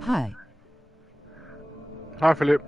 Hi. Hi, Philip.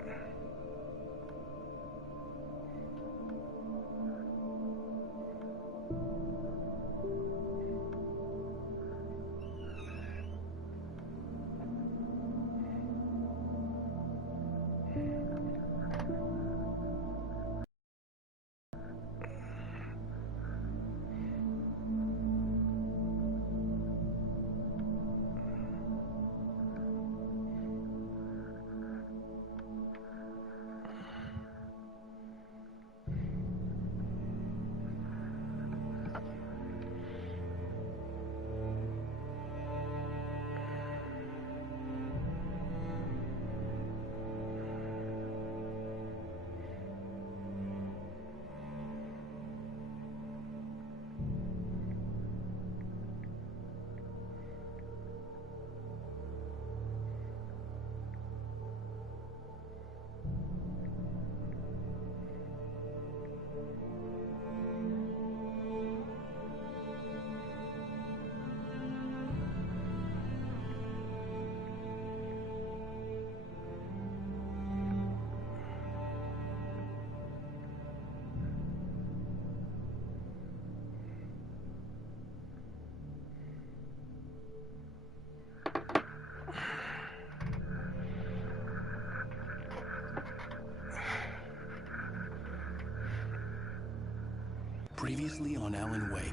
Previously on Alan Wake,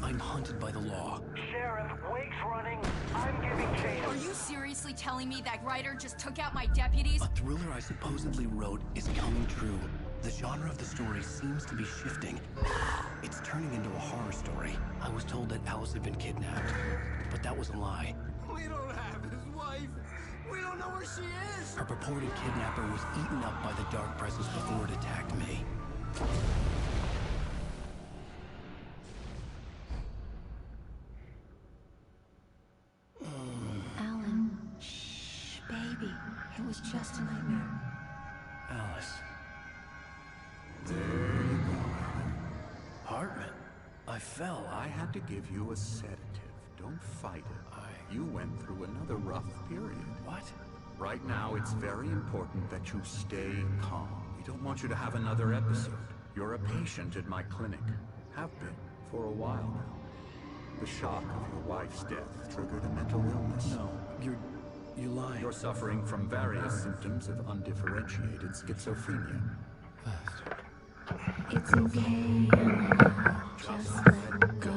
I'm hunted by the law. Sheriff, Wake's running. I'm giving chase. Are you seriously telling me that Ryder just took out my deputies? A thriller I supposedly wrote is coming true. The genre of the story seems to be shifting. It's turning into a horror story. I was told that Alice had been kidnapped, but that was a lie. We don't have his wife. We don't know where she is. Her purported kidnapper was eaten up by the dark presence before it attacked me. Alan, shh, baby. It was just a nightmare. Alice. Hartman, I fell. I had to give you a sedative. Don't fight it. You went through another rough period. What? Right now, it's very important that you stay calm. We don't want you to have another episode. You're a patient at my clinic. Have been for a while now. The shock of your wife's death triggered a mental illness. No, you're lying. You're suffering from various symptoms of undifferentiated schizophrenia. It's okay, Alan. Just let go.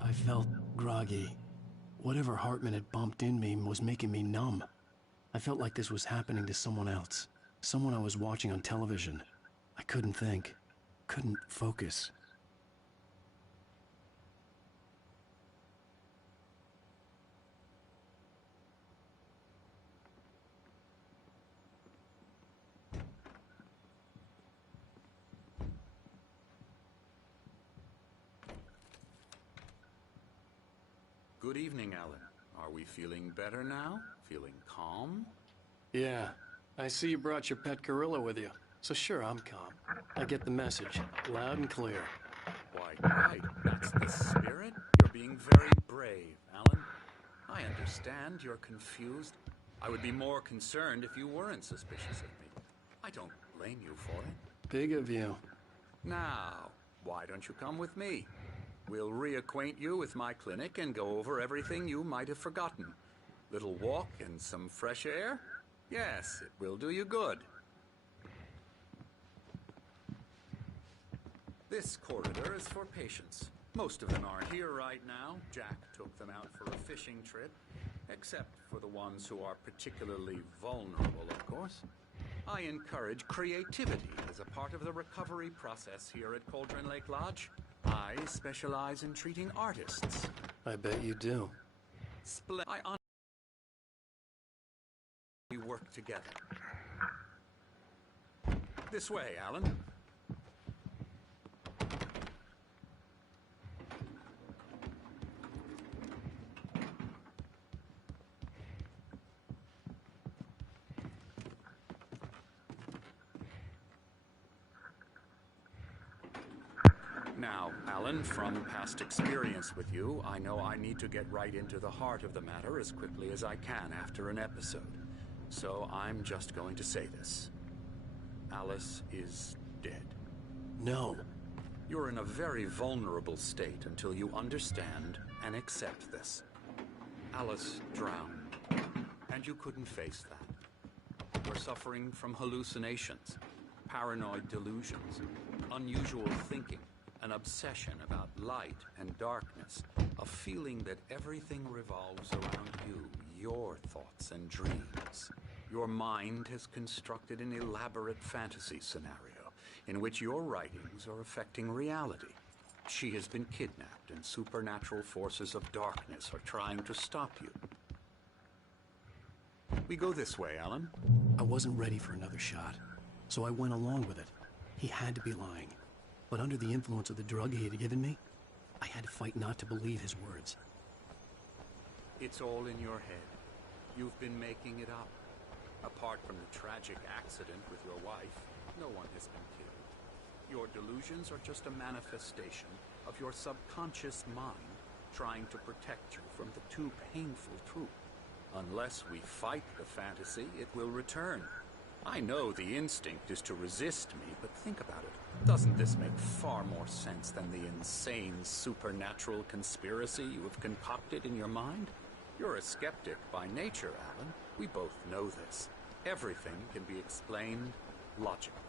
I felt groggy. Whatever Hartman had bumped in me was making me numb. I felt like this was happening to someone else. Someone I was watching on television. I couldn't think. Couldn't focus. Good evening, Alan. Are we feeling better now? Feeling calm? Yeah. I see you brought your pet gorilla with you. So sure, I'm calm. I get the message. Loud and clear. Why, right. That's the spirit. You're being very brave, Alan. I understand you're confused. I would be more concerned if you weren't suspicious of me. I don't blame you for it. Big of you. Now, why don't you come with me? We'll reacquaint you with my clinic and go over everything you might have forgotten. Little walk and some fresh air? Yes, it will do you good. This corridor is for patients. Most of them aren't here right now. Jack took them out for a fishing trip. Except for the ones who are particularly vulnerable, of course. I encourage creativity as a part of the recovery process here at Cauldron Lake Lodge. I specialize in treating artists. I bet you do. We work together. This way, Alan. Now, Alan, from past experience with you, I know I need to get right into the heart of the matter as quickly as I can after an episode. So I'm just going to say this. Alice is dead. No. You're in a very vulnerable state until you understand and accept this. Alice drowned, and you couldn't face that. You're suffering from hallucinations, paranoid delusions, unusual thinking, an obsession about light and darkness, a feeling that everything revolves around you, your thoughts and dreams. Your mind has constructed an elaborate fantasy scenario in which your writings are affecting reality. She has been kidnapped and supernatural forces of darkness are trying to stop you. We go this way, Alan. I wasn't ready for another shot, so I went along with it. He had to be lying. But under the influence of the drug he had given me, I had to fight not to believe his words. It's all in your head. You've been making it up. Apart from the tragic accident with your wife, no one has been killed. Your delusions are just a manifestation of your subconscious mind trying to protect you from the too painful truth. Unless we fight the fantasy, it will return. I know the instinct is to resist me, but think about it. Doesn't this make far more sense than the insane supernatural conspiracy you have concocted in your mind? You're a skeptic by nature, Alan. We both know this. Everything can be explained logically.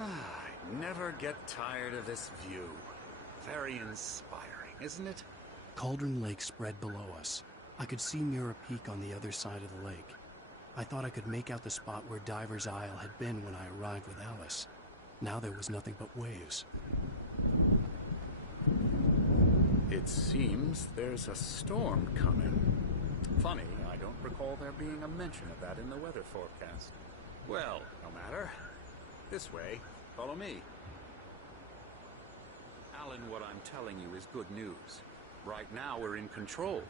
I never get tired of this view. Very inspiring, isn't it? Cauldron Lake spread below us. I could see Mirror Peak on the other side of the lake. I thought I could make out the spot where Diver's Isle had been when I arrived with Alice. Now there was nothing but waves. It seems there's a storm coming. Funny, I don't recall there being a mention of that in the weather forecast. Well, no matter. This way. Follow me. Alan, what I'm telling you is good news. Right now, we're in control.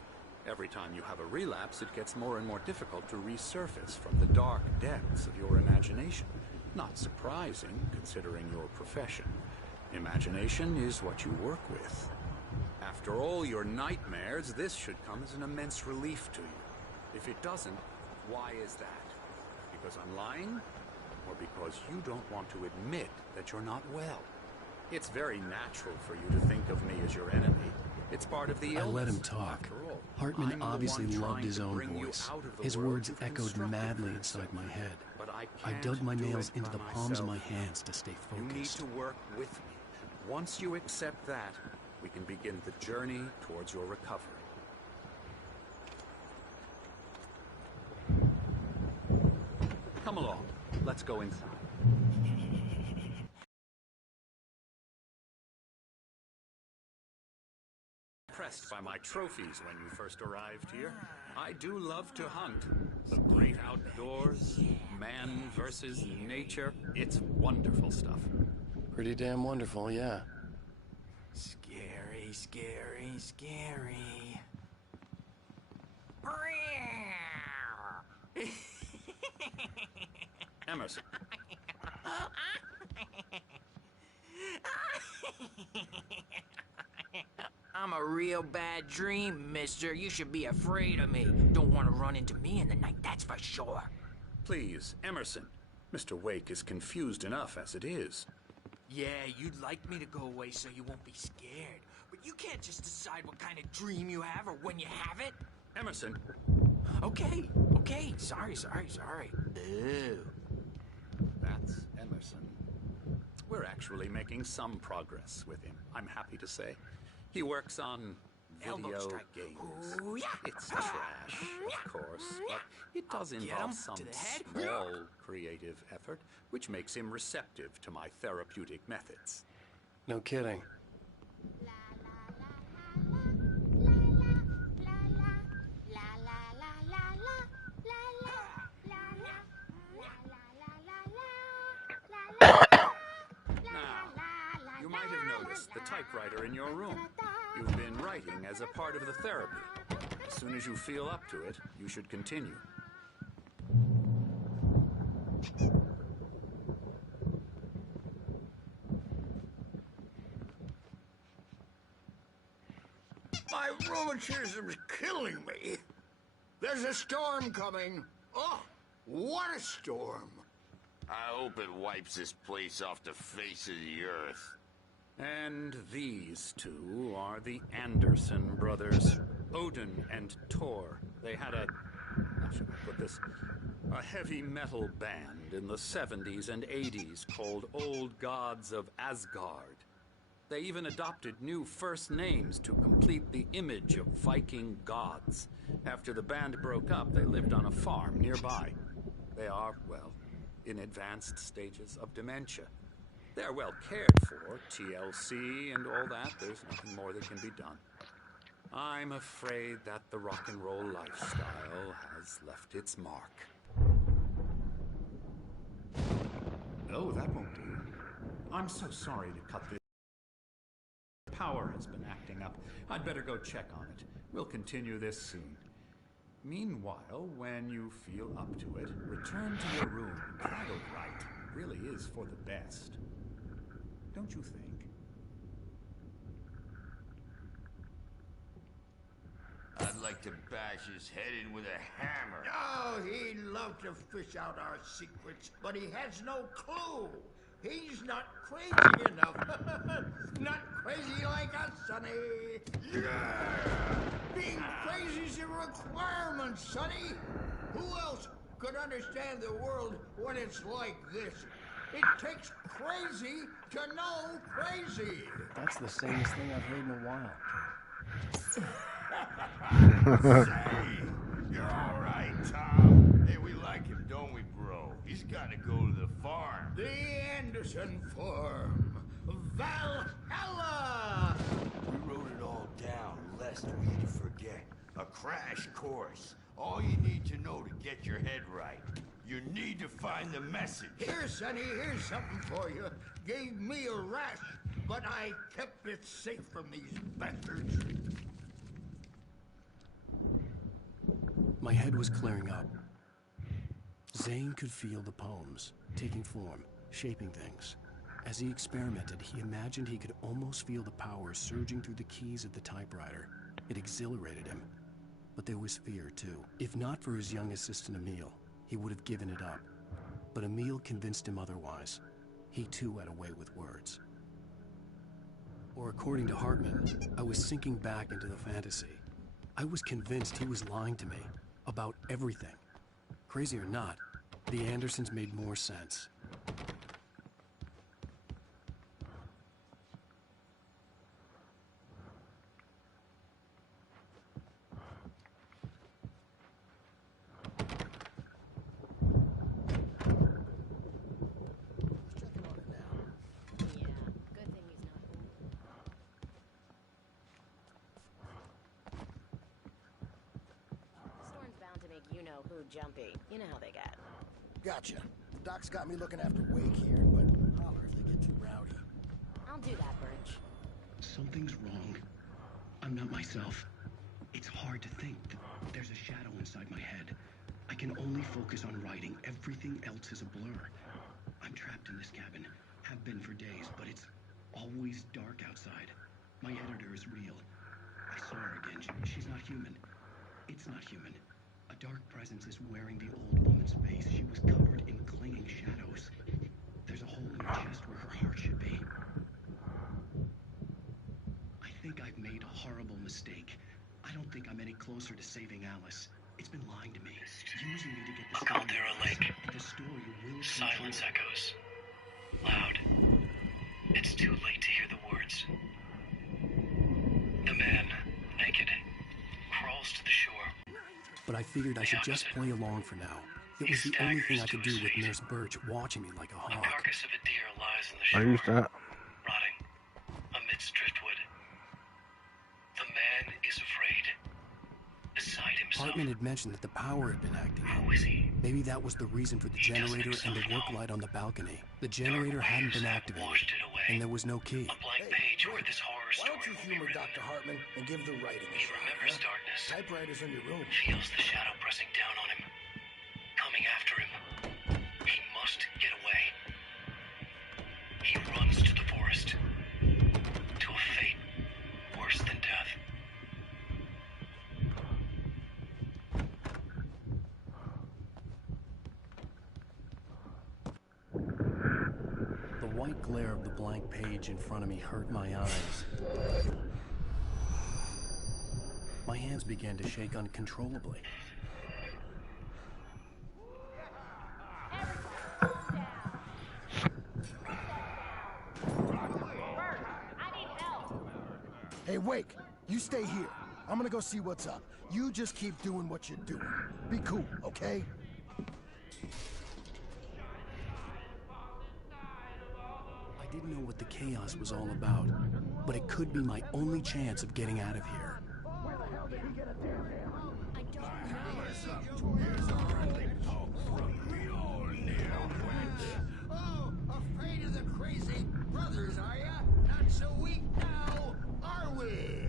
Every time you have a relapse, it gets more and more difficult to resurface from the dark depths of your imagination. Not surprising, considering your profession. Imagination is what you work with. After all your nightmares, this should come as an immense relief to you. If it doesn't, why is that? Because I'm lying? Or because you don't want to admit that you're not well? It's very natural for you to think of me as your enemy. It's part of the illness. I let him talk. Hartman obviously loved his own voice. His words echoed madly inside my head. I dug my nails into the palms of my hands to stay focused. You need to work with me. Once you accept that, we can begin the journey towards your recovery. Come along. Let's go inside. Impressed by my trophies when you first arrived here. I do love to hunt. The great outdoors, man versus nature. It's wonderful stuff. Pretty damn wonderful, yeah. Scary, scary, scary. Emerson. I'm a real bad dream, mister. You should be afraid of me. Don't want to run into me in the night, that's for sure. Please, Emerson. Mr. Wake is confused enough as it is. Yeah, you'd like me to go away so you won't be scared. But you can't just decide what kind of dream you have or when you have it. Emerson. Okay, Sorry. Boo. That's Emerson. We're actually making some progress with him, I'm happy to say. He works on Elbow video strike. games. Ooh, yeah. It's trash, of course, but it does Get involve him some to the head. small creative effort, which makes him receptive to my therapeutic methods. No kidding. Now, you might have noticed the typewriter in your room. You've been writing as a part of the therapy. As soon as you feel up to it, you should continue. My rheumatism's killing me. There's a storm coming. Oh, what a storm. I hope it wipes this place off the face of the earth. And these two are the Anderson brothers, Odin and Thor. They had how should I put this? A heavy metal band in the 70s and 80s called Old Gods of Asgard. They even adopted new first names to complete the image of Viking gods. After the band broke up, they lived on a farm nearby. They are, well, in advanced stages of dementia. They're well cared for, TLC and all that. There's nothing more that can be done. I'm afraid that the rock and roll lifestyle has left its mark. Oh, that won't do. I'm so sorry to cut this. Power has been acting up. I'd better go check on it. We'll continue this soon. Meanwhile, when you feel up to it, return to your room and try to write. It really is for the best. Don't you think? I'd like to bash his head in with a hammer. Oh, he'd love to fish out our secrets, but he has no clue. He's not crazy enough. Not crazy like us, Sonny. Yeah! Being crazy's a requirement, Sonny. Who else could understand the world when it's like this? It takes crazy to know crazy. That's the sanest thing I've heard in a while. Say, you're all right, Tom. Hey, we like him, don't we, bro? He's got to go to the farm. The Anderson Farm. Valhalla! We wrote it all down, lest we forget. A crash course. All you need to know to get your head right. You need to find the message. Here, Sonny, here's something for you. Gave me a rash, but I kept it safe from these bastards. My head was clearing up. Zane could feel the poems, taking form, shaping things. As he experimented, he imagined he could almost feel the power surging through the keys of the typewriter. It exhilarated him. But there was fear, too. If not for his young assistant, Emil, he would have given it up. But Emil convinced him otherwise. He, too, had a way with words. Or according to Hartman, I was sinking back into the fantasy. I was convinced he was lying to me. About everything. Crazy or not, the Andersons made more sense. Jumpy. You know how they get. Gotcha. Doc's got me looking after Wake here, but holler if they get too rowdy. I'll do that, Birch. Something's wrong. I'm not myself. It's hard to think. There's a shadow inside my head. I can only focus on writing. Everything else is a blur. I'm trapped in this cabin. Have been for days, but it's always dark outside. My editor is real. I saw her again. She's not human. It's not human. A dark presence is wearing the old woman's face. She was covered in clinging shadows. There's a hole in her chest where her heart should be. I think I've made a horrible mistake. I don't think I'm any closer to saving Alice. It's been lying to me, using using me to get the A caldera lake. The story will Silence echoes. Loud. It's too late to hear the words. The man, naked, crawls to the shore. But I figured I should just play along for now. It was the only thing I could do with Nurse Birch watching me like a hawk. The carcass of a deer lies in the I shore, used that. rotting amidst driftwood. The man is afraid. Beside himself. Hartman had mentioned that the power had been acting up. Who is he? Maybe that was the reason for the generator and the work light on the balcony. The generator hadn't been activated, and there was no key. A blank page where this horror Why don't story you will be humor written. Dr. Hartman and give the writing a He shot, remembers huh? darkness. Typewriter's in your room. Feels the shadow pressing down on him. Coming after him. He must get away. He runs to the forest. To a fate worse than death. The white glare of the blank page in front of me hurt my eyes. My hands began to shake uncontrollably. Hey, Wake, you stay here. I'm gonna go see what's up. You just keep doing what you're doing. Be cool, okay? I didn't know what the chaos was all about, but it could be my only chance of getting out of here. Oh, afraid of the crazy brothers, are ya? Not so weak now, are we?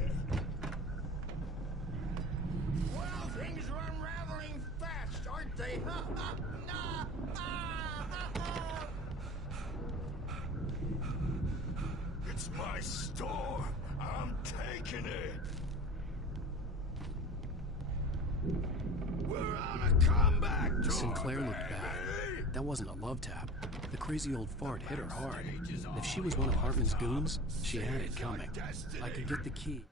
Well, things are unraveling fast, aren't they? It's my store. I'm taking it. We're on a comeback tour. Sinclair looked bad. That wasn't a love tap. The crazy old fart hit her hard. If she was one of Hartman's goons, she had it coming. I could get the key.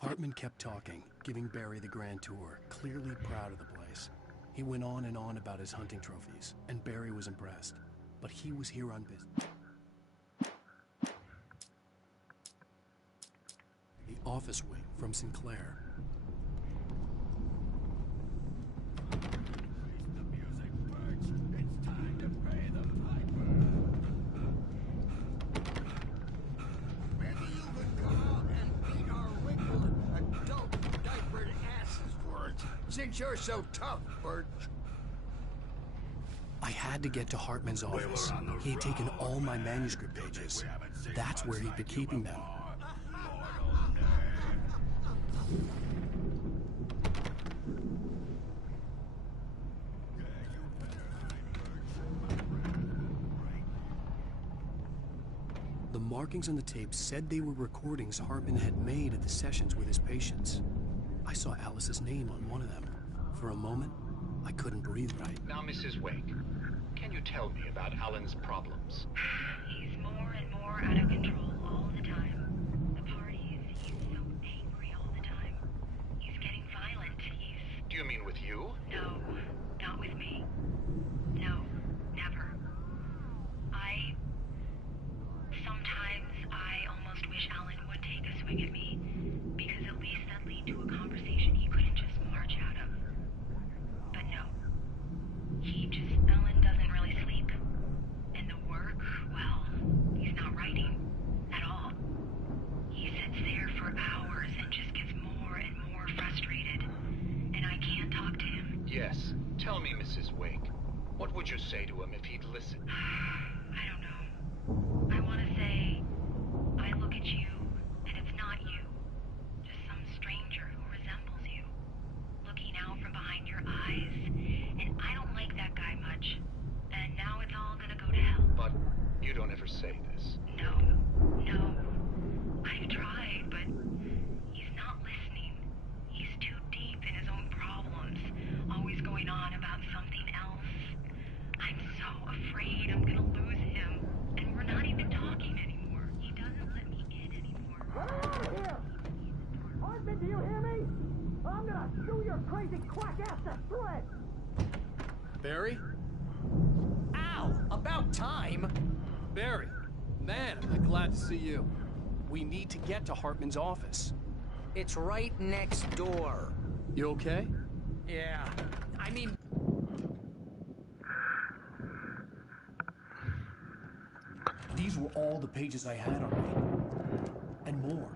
Hartman kept talking, giving Barry the grand tour, clearly proud of the place. He went on and on about his hunting trophies, and Barry was impressed. But he was here on business. The office wing from Sinclair. Maybe you could come out and beat our wrinkled, adult, diapered asses for us, since you're so tough, Birch. I had to get to Hartman's office. He had taken all my manuscript pages. That's where he'd been keeping them. The markings on the tape said they were recordings Hartman had made at the sessions with his patients. I saw Alice's name on one of them. For a moment, I couldn't breathe right. Now, Mrs. Wake, can you tell me about Alan's problems? He's more and more out of control all the time. The parties, he's so angry all the time. He's getting violent. Do you mean with you? No, not with me. No, never. Sometimes I almost wish Alan would take a swing at me, because at least that'd lead to a conversation he couldn't just march out of. But no. Alan doesn't really sleep. And the work, well, he's not writing at all. He sits there for hours and just gets more and more frustrated. And I can't talk to him. Yes. Tell me, Mrs. Wake, what would you say to him if he'd listen? I don't know. I want to say, I look at you, and it's not you. Just some stranger who resembles you. Looking out from behind your eyes. And I don't like that guy much. And now it's all gonna go to hell. But you don't ever say this. No. I've tried, but he's not listening. He's too deep in his own problems. Always going on about something else. I'm so afraid I'm gonna lose him. And we're not even talking anymore. He doesn't let me in anymore. Get out of here! Hartman, do you hear me? I'm gonna chew your your crazy quack-ass to sled! Barry? Ow! About time! Barry, man, am I glad to see you. We need to get to Hartman's office. It's right next door. You okay? Yeah. I mean... These were all the pages I had on me. And more.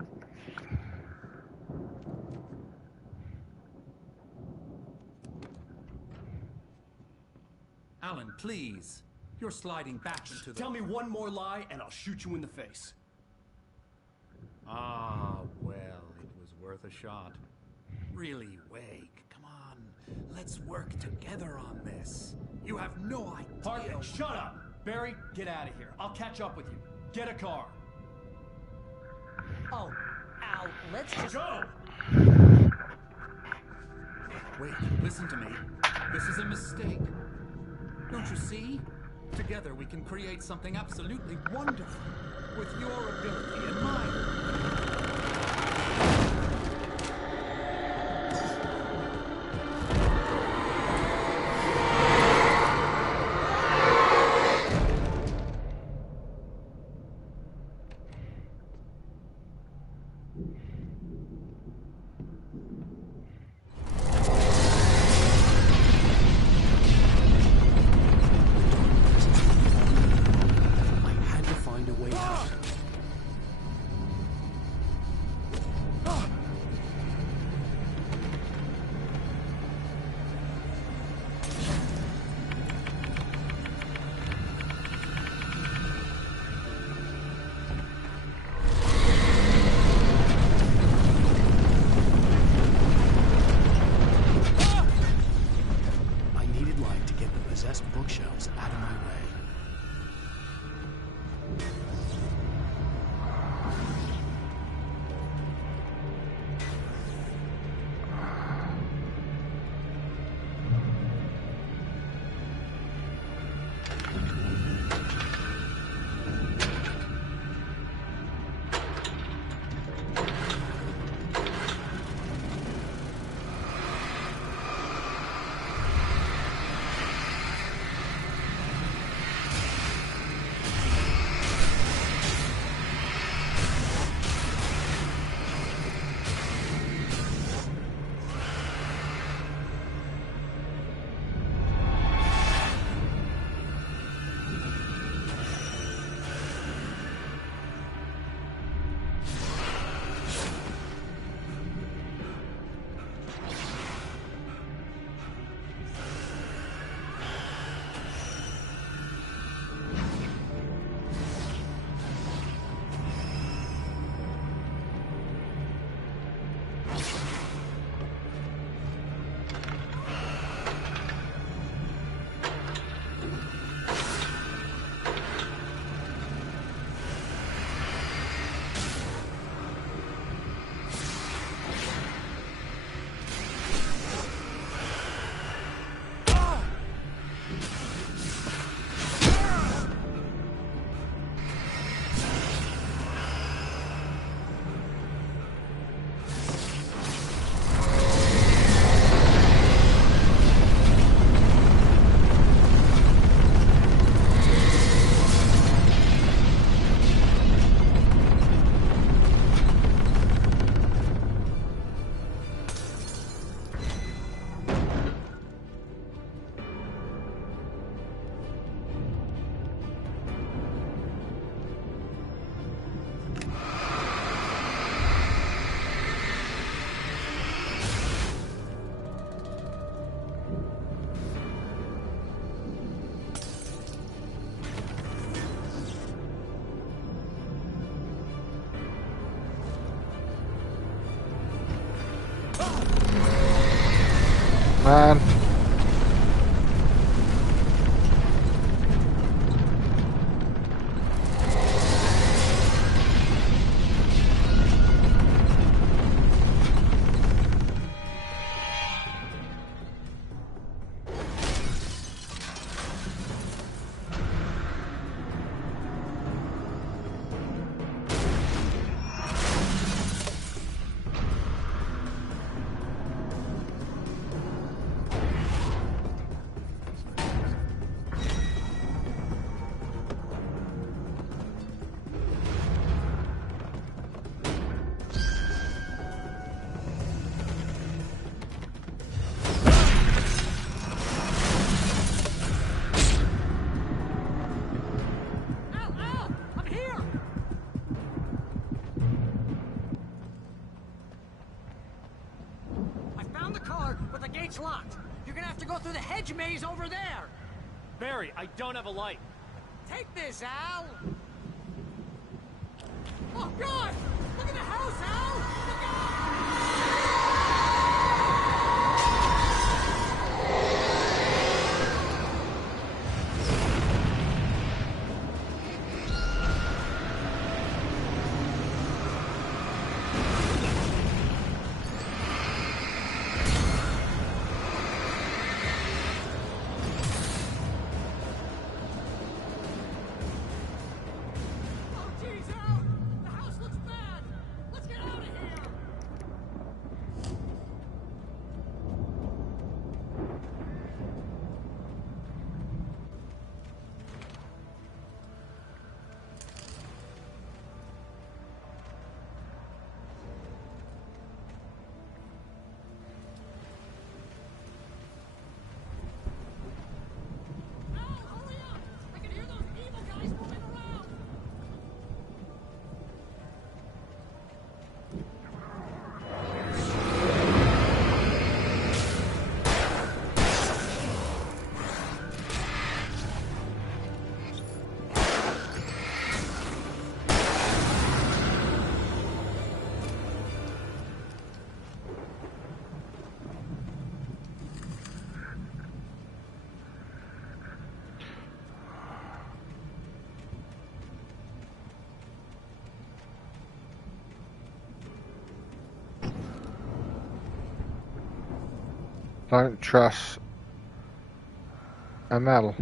Alan, please. You're sliding back into the... Tell me one more lie and I'll shoot you in the face. Ah, well, it was worth a shot. Really, Wake, come on. Let's work together on this. You have no idea... Hartman, shut up! Barry, get out of here. I'll catch up with you. Get a car. Oh, Al, let's just... Go! Wait, listen to me. This is a mistake. Don't you see? Together we can create something absolutely wonderful. With your ability and mine. Bookshelves out of my way. Man. go through the hedge maze over there. Barry, I don't have a light. Take this, Al. Oh, God! Look at the house, Al! Look out! Don't trust Amel.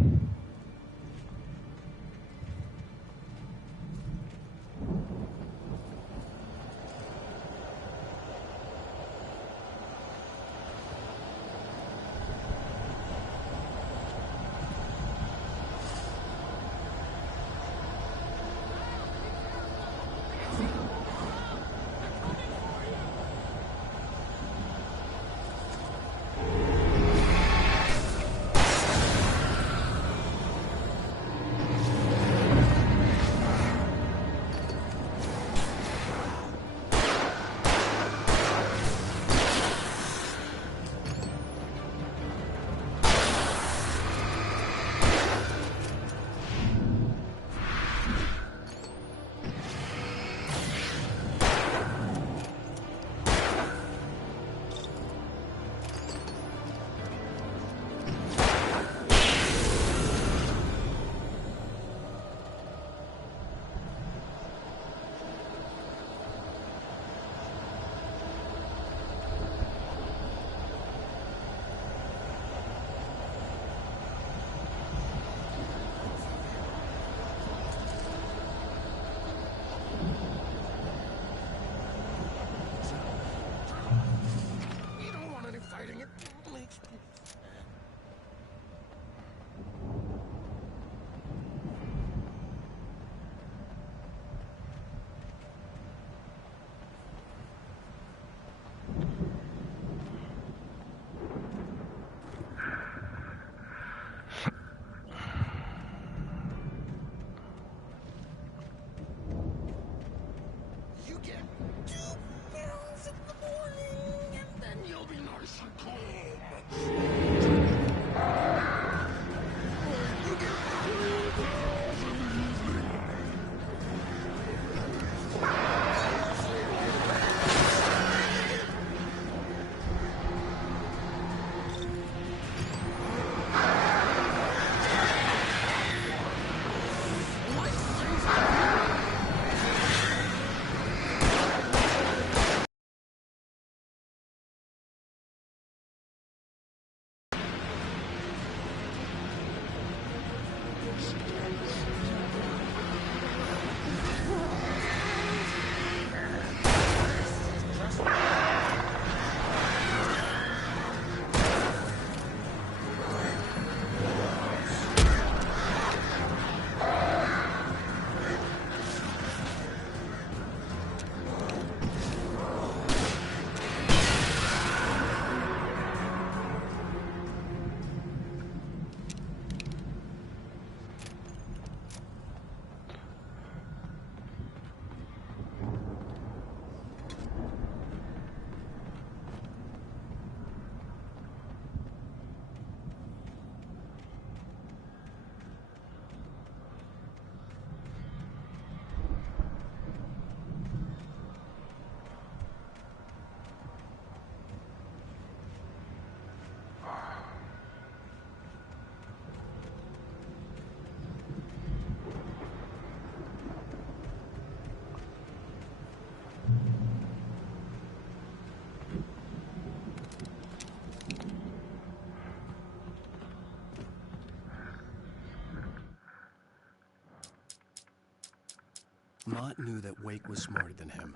Mott knew that Wake was smarter than him.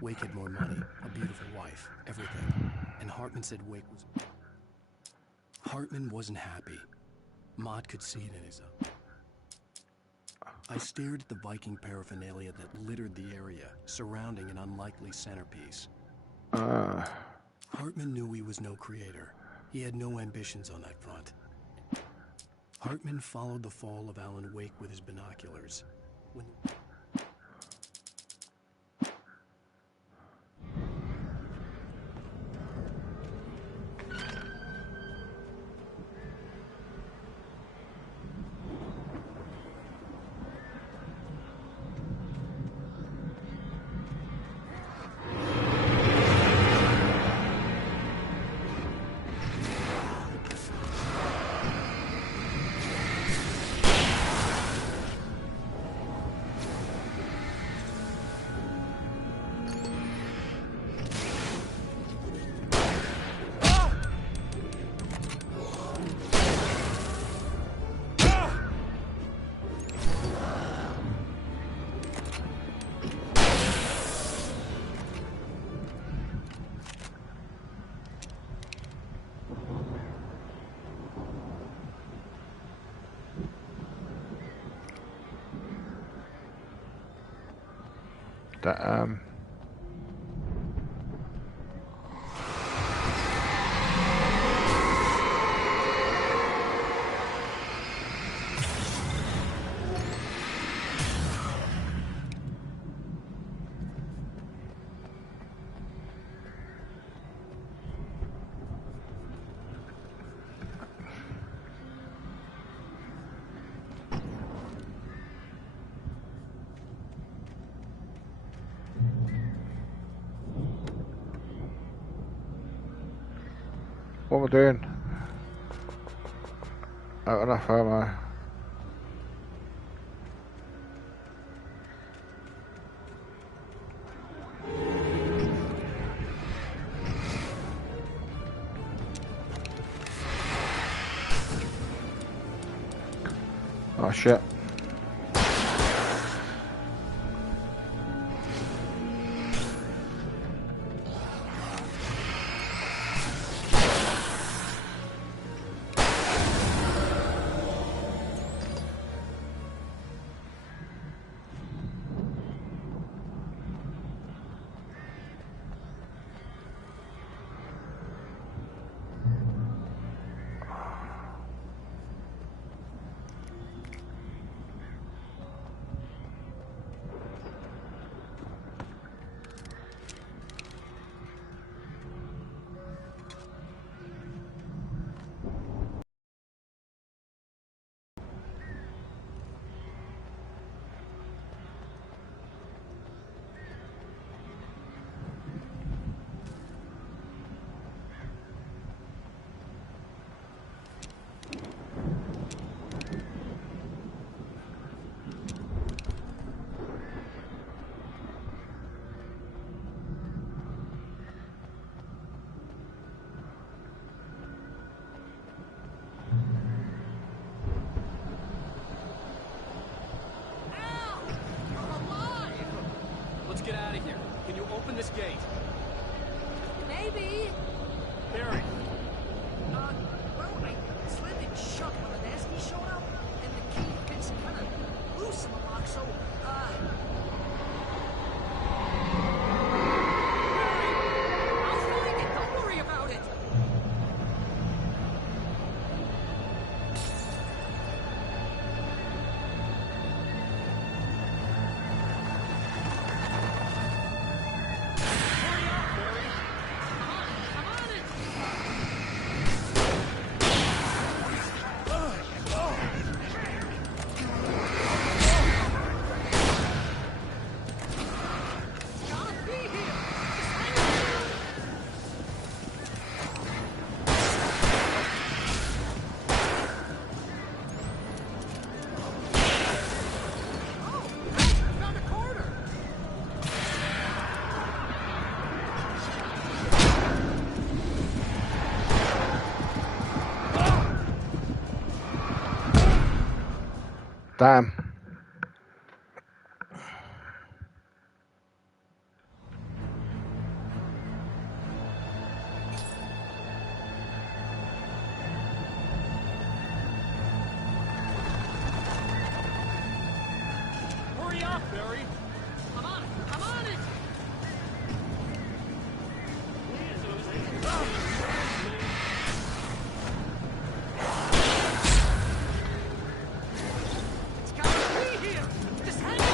Wake had more money, a beautiful wife, everything. And Hartman said Wake was... Hartman wasn't happy. Mott could see it in his eyes. I stared at the Viking paraphernalia that littered the area, surrounding an unlikely centerpiece. Hartman knew he was no creator. He had no ambitions on that front. Hartman followed the fall of Alan Wake with his binoculars. When... Damn. What am I doing? Not enough, am I? Oh shit. Get out of here. Can you open this gate? Maybe. Barry. Well, I slammed it shut when the nasty showed up, and the key fits kind of loose in the lock, so, I'll find it. Don't worry about it. Damn. up, Barry. I'm on it. I'm on it. It's gotta be here. Just hang on.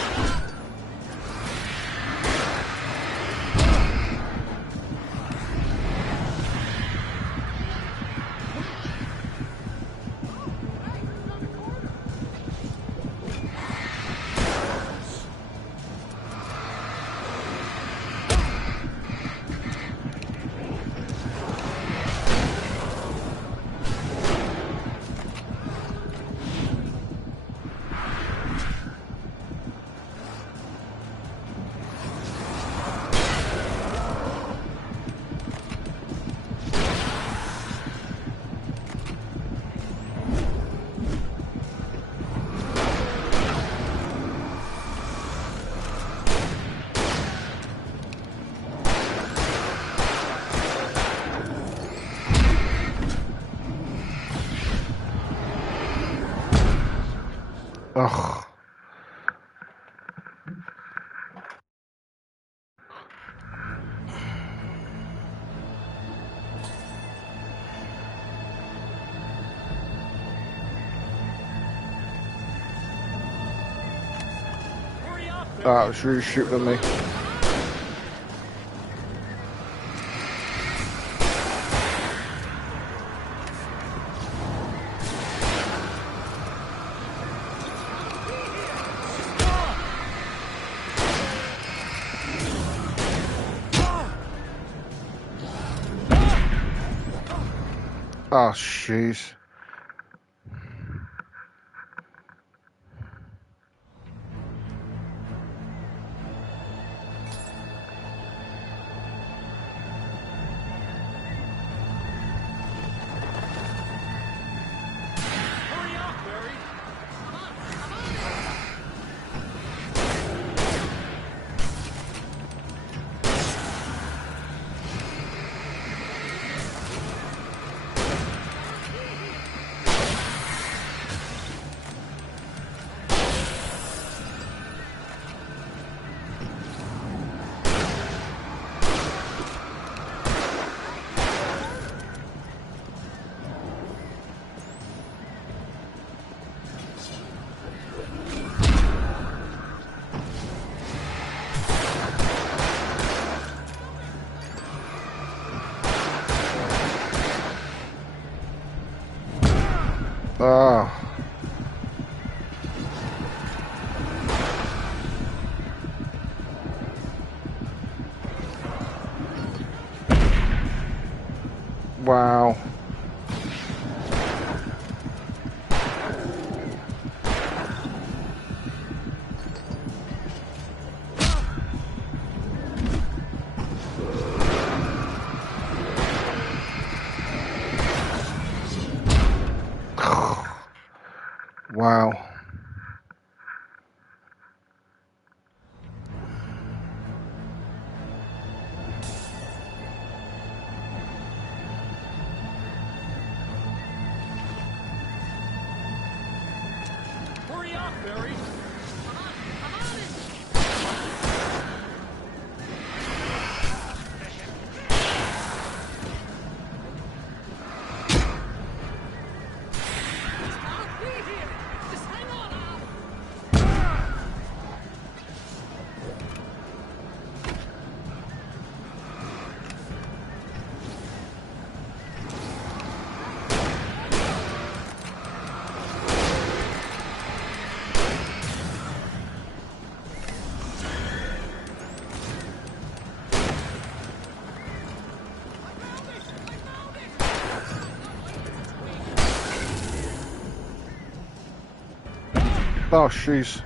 Ugh. Hurry up, Barry. That was really shooting at me. Oh, jeez. Hurry up, Barry. I'm on it. I'm on it. Ah. Wow. Wow. Hurry up, Barry. I'm on it. I'm on it. It's gotta be here. Just hang on. Oh, jeez.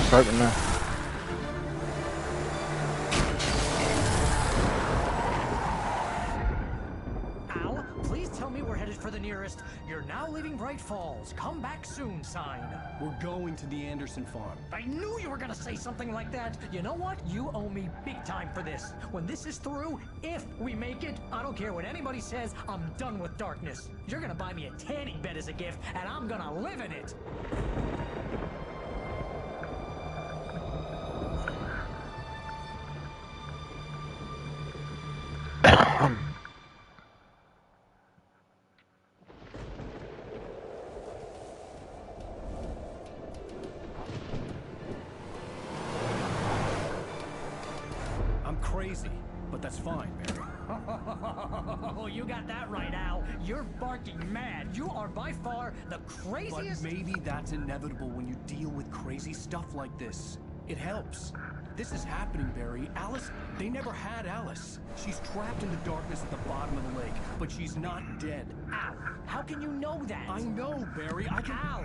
Nice open there. Al, please tell me we're headed for the nearest "You're now leaving Bright Falls. Come back soon" sign. We're going to the Anderson farm. I knew you were gonna say something like that. You know what? You owe me big time for this. When this is through, if we make it, I don't care what anybody says, I'm done with darkness. You're gonna buy me a tanning bed as a gift, and I'm gonna live in it. Crazy, but that's fine, Barry. Oh, you got that right, Al. You're barking mad. You are by far the craziest... But maybe that's inevitable when you deal with crazy stuff like this. It helps. This is happening, Barry. Alice, they never had Alice. She's trapped in the darkness at the bottom of the lake, but she's not dead. Al, how can you know that? I know, Barry. I can... Al,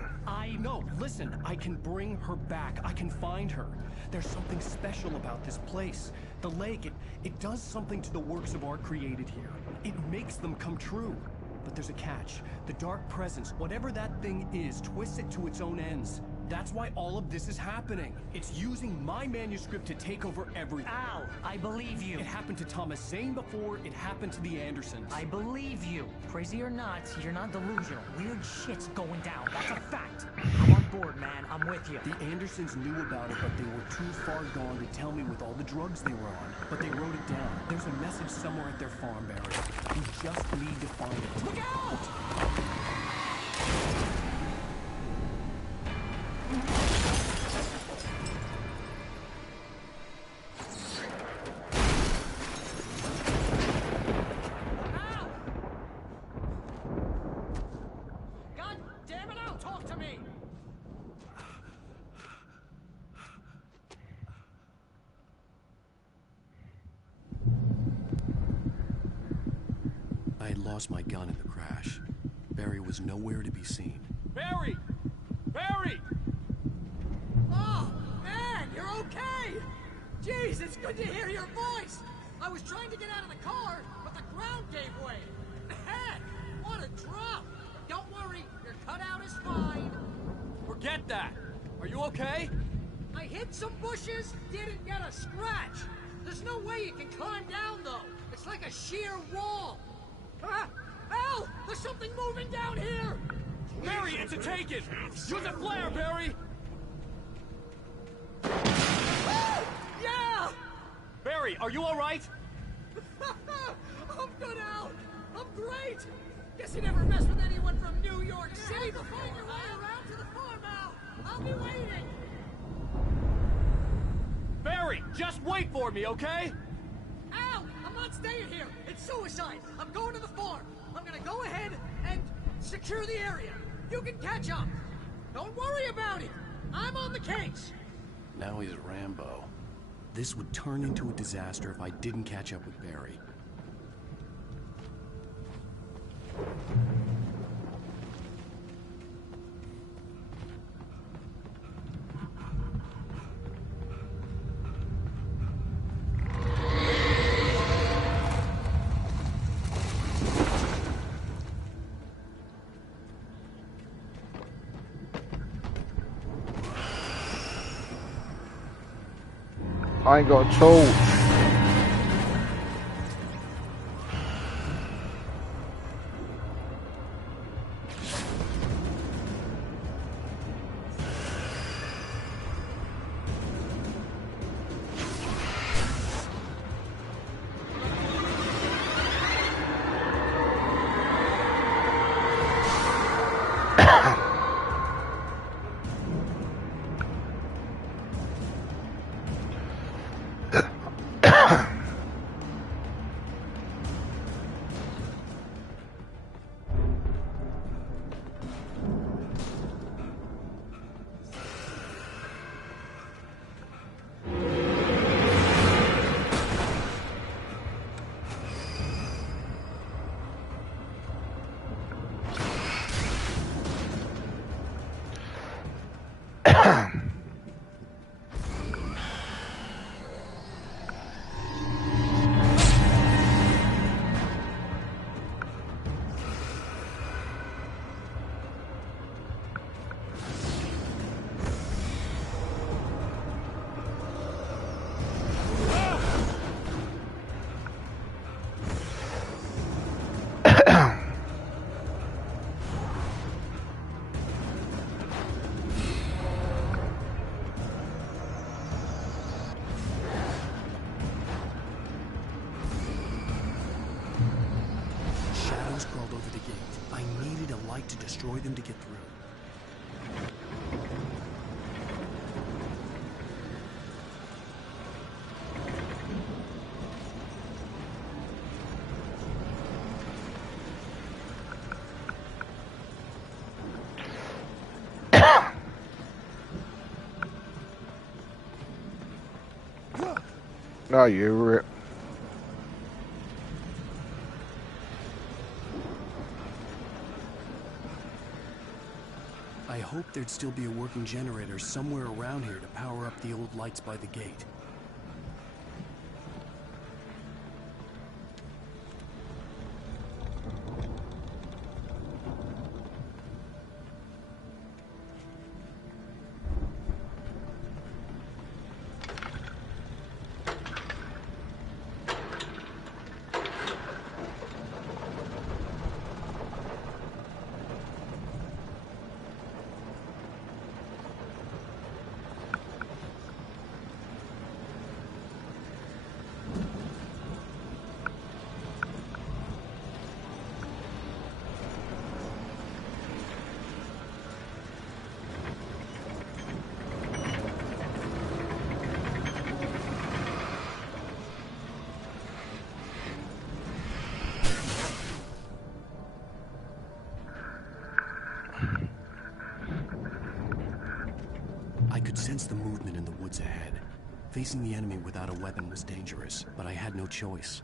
No, listen. I can bring her back. I can find her. There's something special about this place. The lake, it does something to the works of art created here. It makes them come true. But there's a catch. The dark presence, whatever that thing is, twists it to its own ends. That's why all of this is happening. It's using my manuscript to take over everything. Al, I believe you. It happened to Thomas Zane before, it happened to the Andersons. I believe you. Crazy or not, you're not delusional. Weird shit's going down. That's a fact. I'm on board, man. I'm with you. The Andersons knew about it, but they were too far gone to tell me with all the drugs they were on. But they wrote it down. There's a message somewhere at their farm, Barry. We just need to find it. Look out! I had lost my gun in the crash. Barry was nowhere to be seen. Barry! Barry! Oh, man, you're okay! Jeez, it's good to hear your voice! I was trying to get out of the car, but the ground gave way. Heck, what a drop! Don't worry, your cutout is fine. Forget that! Are you okay? I hit some bushes, didn't get a scratch. There's no way you can climb down, though. It's like a sheer wall. Al! There's something moving down here! Barry, it's a Taken! Use a flare, Barry! Yeah! Barry, are you alright? I'm good, Al! I'm great! Guess you never mess with anyone from New York City before. Find your way around to the farm, Al! I'll be waiting! Barry, just wait for me, okay? Al! I'm not staying here! It's suicide! I'm going to the farm! I'm gonna go ahead and secure the area. You can catch up. Don't worry about it. I'm on the case. Now he's Rambo. This would turn into a disaster if I didn't catch up with Barry. I ain't got a torch. I needed a light to destroy them to get through. No, you rip. I hoped there'd still be a working generator somewhere around here to power up the old lights by the gate. I could sense the movement in the woods ahead. Facing the enemy without a weapon was dangerous, but I had no choice.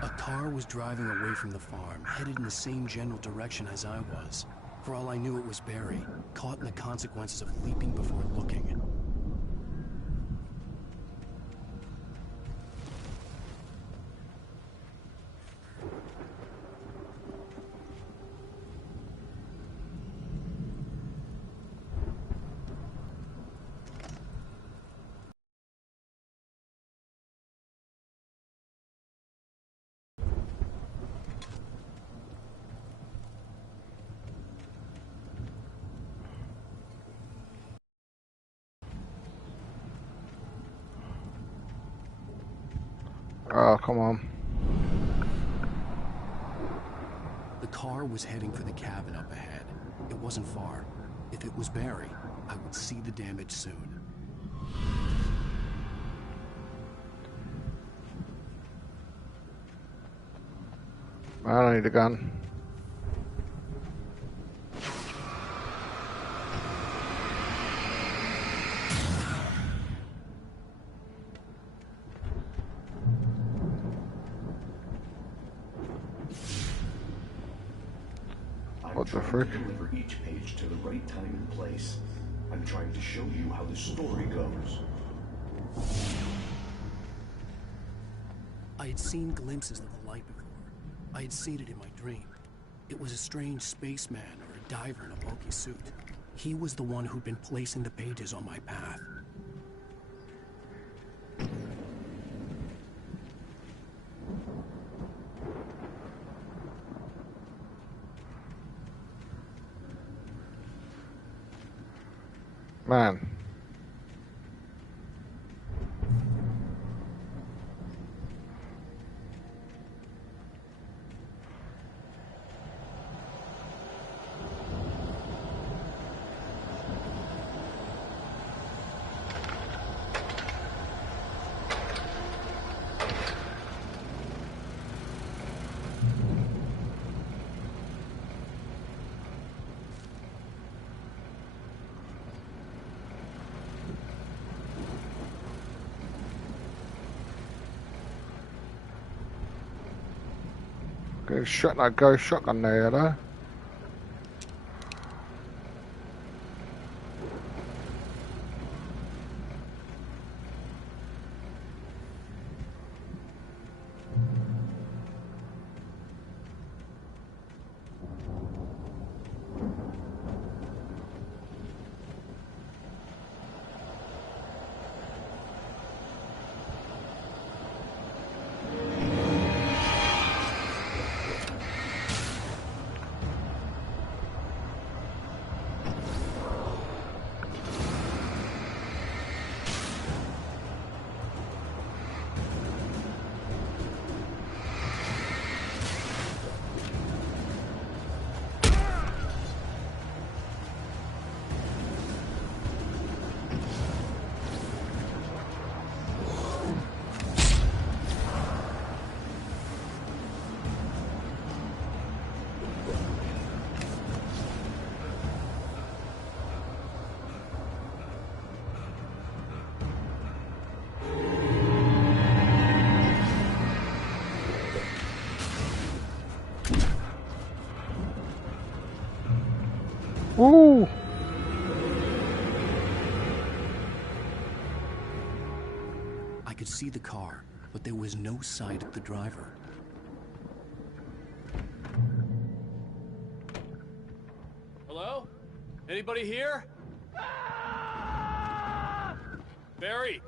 A car was driving away from the farm, headed in the same general direction as I was. For all I knew, it was Barry, caught in the consequences of leaping before looking. Oh, come on. The car was heading for the cabin up ahead. It wasn't far. If it was Barry, I would see the damage soon. I don't need a gun. What the frick? Deliver each page to the right time and place. I'm trying to show you how the story goes. I had seen glimpses of the light before. I had seen it in my dream. It was a strange spaceman or a diver in a bulky suit. He was the one who'd been placing the pages on my path. Man. Good shot, that ghost shotgun there, though. Woo! I could see the car, but there was no sight of the driver. Hello? Anybody here? Barry!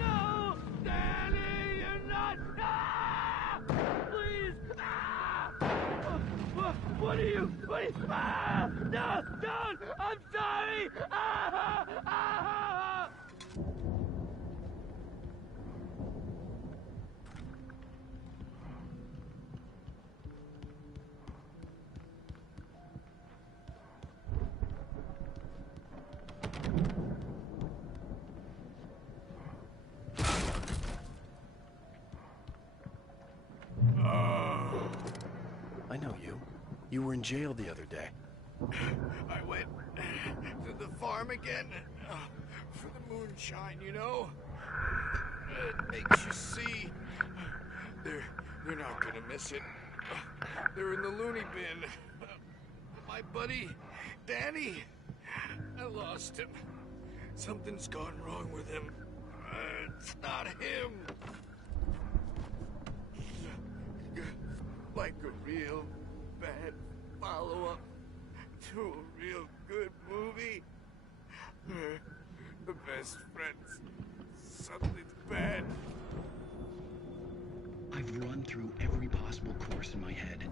No! Danny, you're not! Ah! Please! Ah! What are you? Ah! No! Don't! I'm sorry! Ah! Ah! I know you. You were in jail the other day. I went to the farm again for the moonshine, you know? It makes you see. They're not gonna miss it. They're in the loony bin. My buddy, Danny, I lost him. Something's gone wrong with him. It's not him. Like a real bad follow-up to a real good movie. The best friends. Something's bad. I've run through every possible course in my head.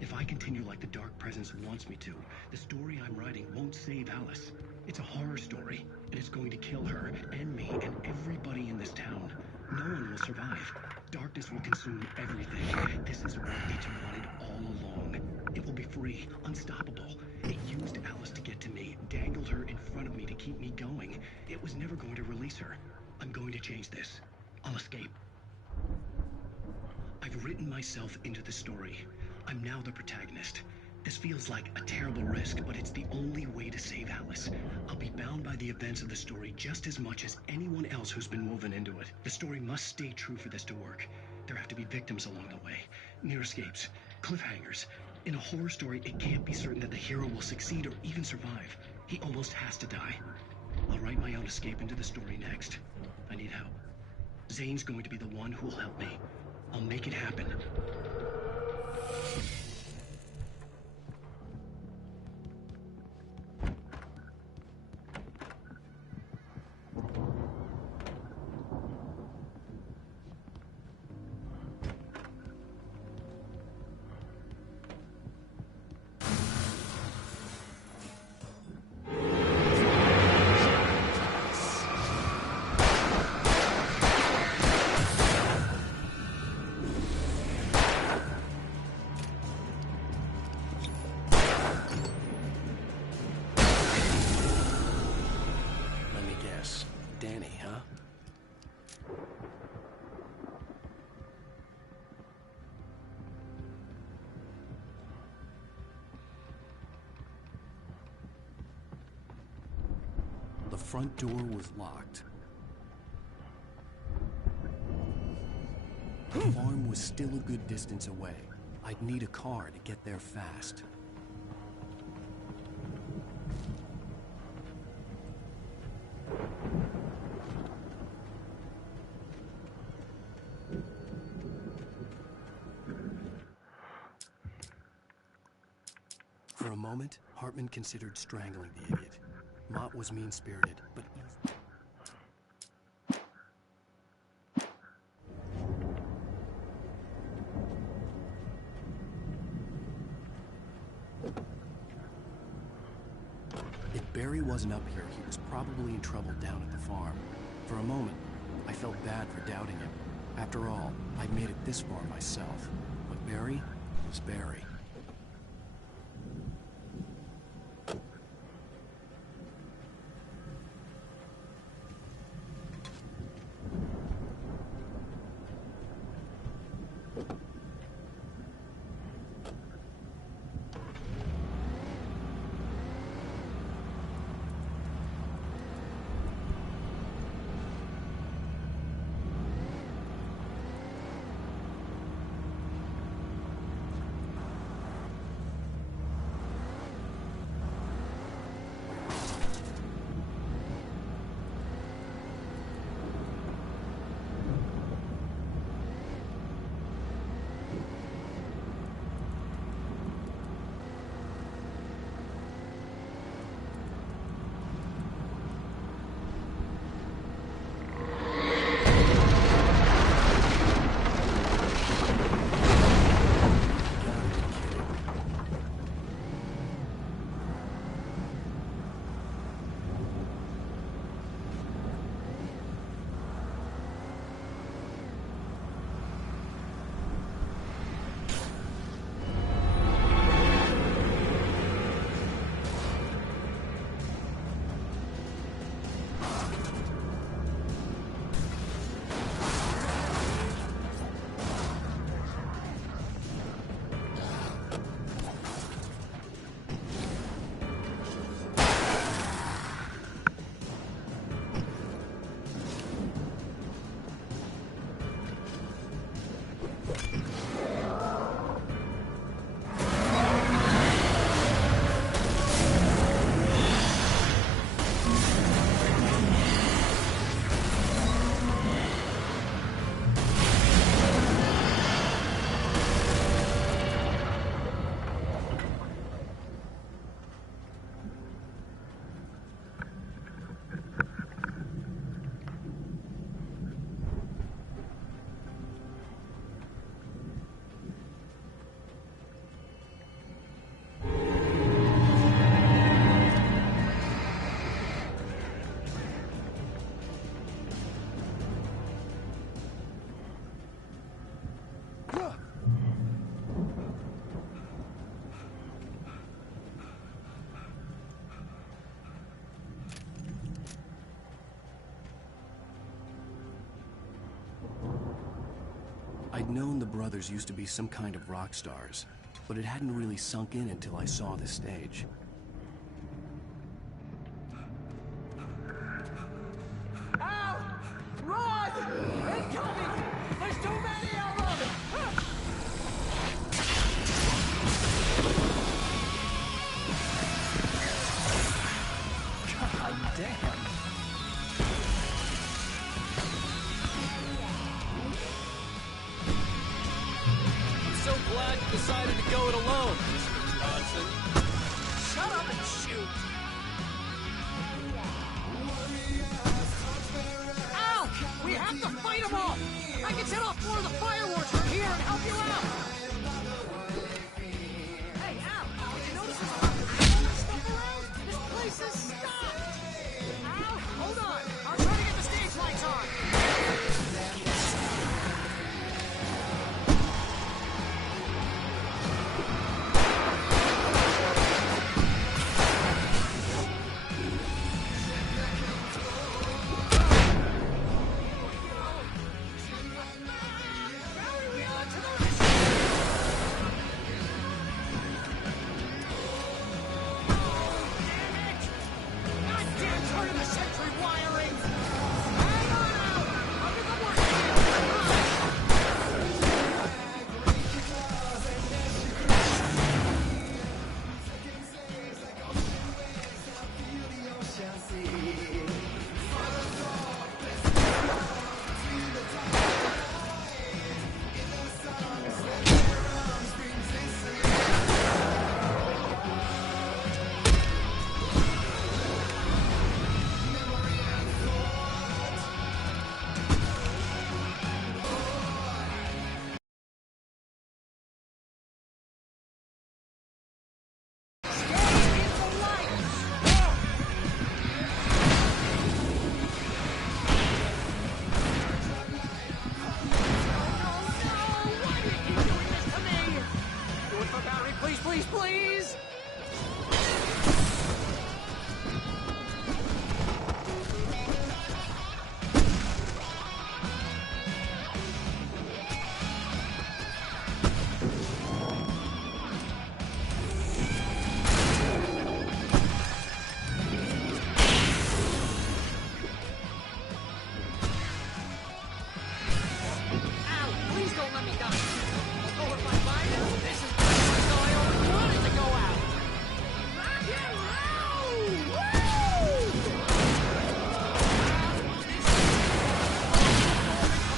If I continue like the Dark Presence wants me to, the story I'm writing won't save Alice. It's a horror story, and it's going to kill her, and me, and everybody in this town. No one will survive. Darkness will consume everything. This is what Legion wanted all along. It will be free, unstoppable. It used Alice to get to me, dangled her in front of me to keep me going. It was never going to release her. I'm going to change this. I'll escape. I've written myself into the story. I'm now the protagonist. This feels like a terrible risk, but it's the only way to save Alice. I'll be bound by the events of the story just as much as anyone else who's been woven into it. The story must stay true for this to work. There have to be victims along the way. Near escapes. Cliffhangers. In a horror story, it can't be certain that the hero will succeed or even survive. He almost has to die. I'll write my own escape into the story next. I need help. Zane's going to be the one who'll help me. I'll make it happen. front door was locked. The farm was still a good distance away. I'd need a car to get there fast. For a moment, Hartman considered strangling the idiot. Mott was mean-spirited, but if Barry wasn't up here, he was probably in trouble down at the farm. For a moment, I felt bad for doubting him. After all, I'd made it this far myself. But Barry was Barry. I'd known the brothers used to be some kind of rock stars, but it hadn't really sunk in until I saw the stage. Out! Run! Incoming! There's too many of them! God damn! So glad you decided to go it alone, Mr. Johnson. Shut up and shoot! Al! We have to fight them off! I can set off more of the fireworks from here and help you out! Hey, Al! Did you notice there's a lot of animal stuff around? This place is stopped! Al, hold on! I'll try to get the stage lights on! This is so I always wanted to go out. Rock and roll! Woo!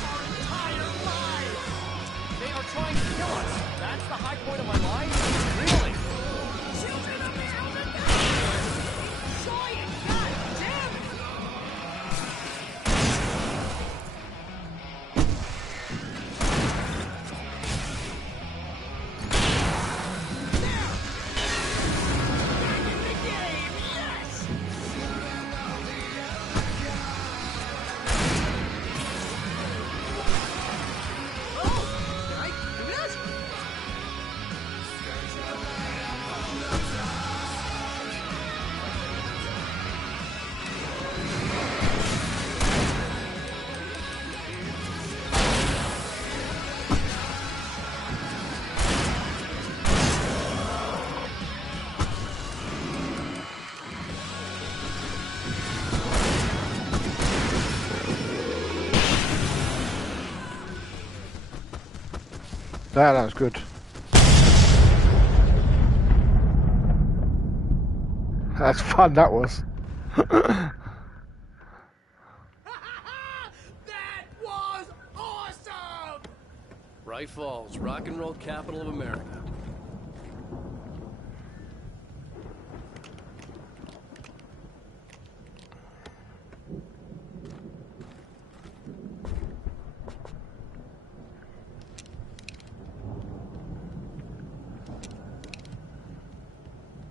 Our entire lives. They are trying to kill us. That's the high point of my life? Really? Children of the Elder God! Enjoy it, God damn it! That was good. That's fun, that was. That was awesome! Bright Falls, rock and roll capital of America.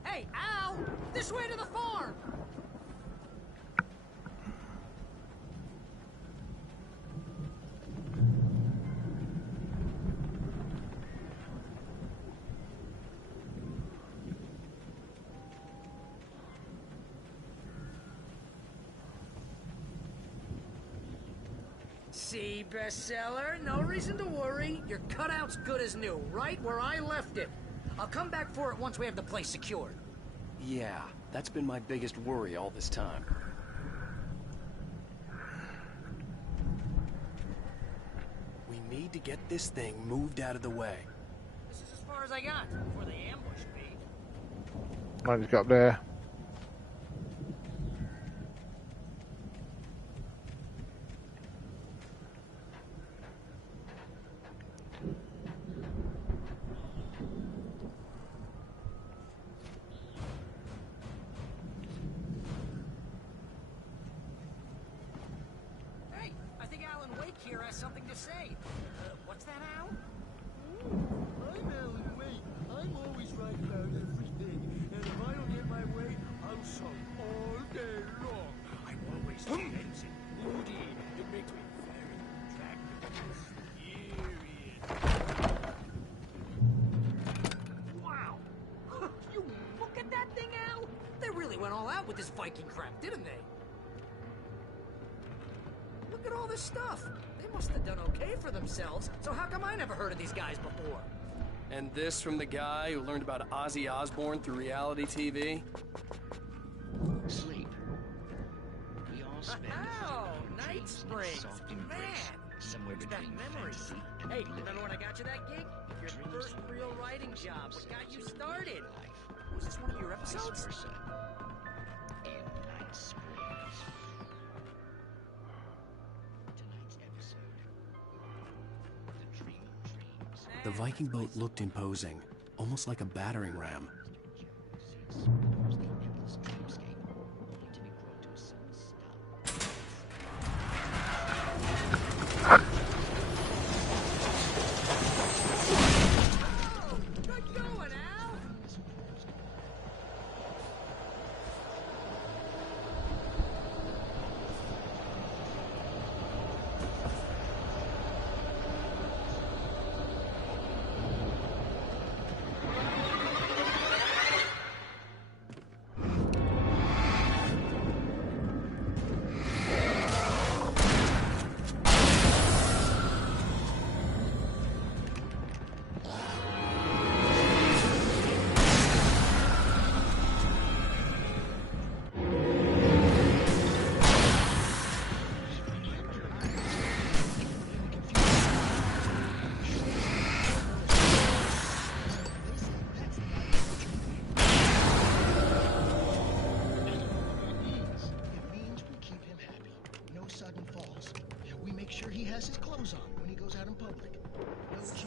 Hey, Al! This way to the farm! See, bestseller? No reason to worry. Your cutout's good as new, right where I left it. I'll come back for it once we have the place secured. Yeah, that's been my biggest worry all this time. We need to get this thing moved out of the way. This is as far as I got before they ambushed me. I just got up there. Hey, I think Alan Wake here has something to say. What's that, Al? I'm Alan Wake. I'm always right about everything. And if I don't get my way, I'll sulk all day long. I'm always tense and moody. It makes me very attractive. Wow! You look at that thing, Al! They really went all out with this Viking crap, didn't they? Look at all this stuff. They must have done okay for themselves, so how come I never heard of these guys before? And this from the guy who learned about Ozzy Osbourne through reality TV? Sleep. We all spend Oh, Night dreams in Springs. soft Man, embrace, somewhere it's that between memory. fantasy and Hey, oblivion. remember when I got you that gig? Your Dreams first that real manifest writing job. What got you themselves started? in life. Was this one of your Vice episodes? versa. In Night Springs. Tonight's episode. The Dream of Dreams. The Viking boat looked imposing, almost like a battering ram. Towards the endless dreamscape, only to be brought to a sudden stop. Good going, Al! has his clothes on when he goes out in public. No chance.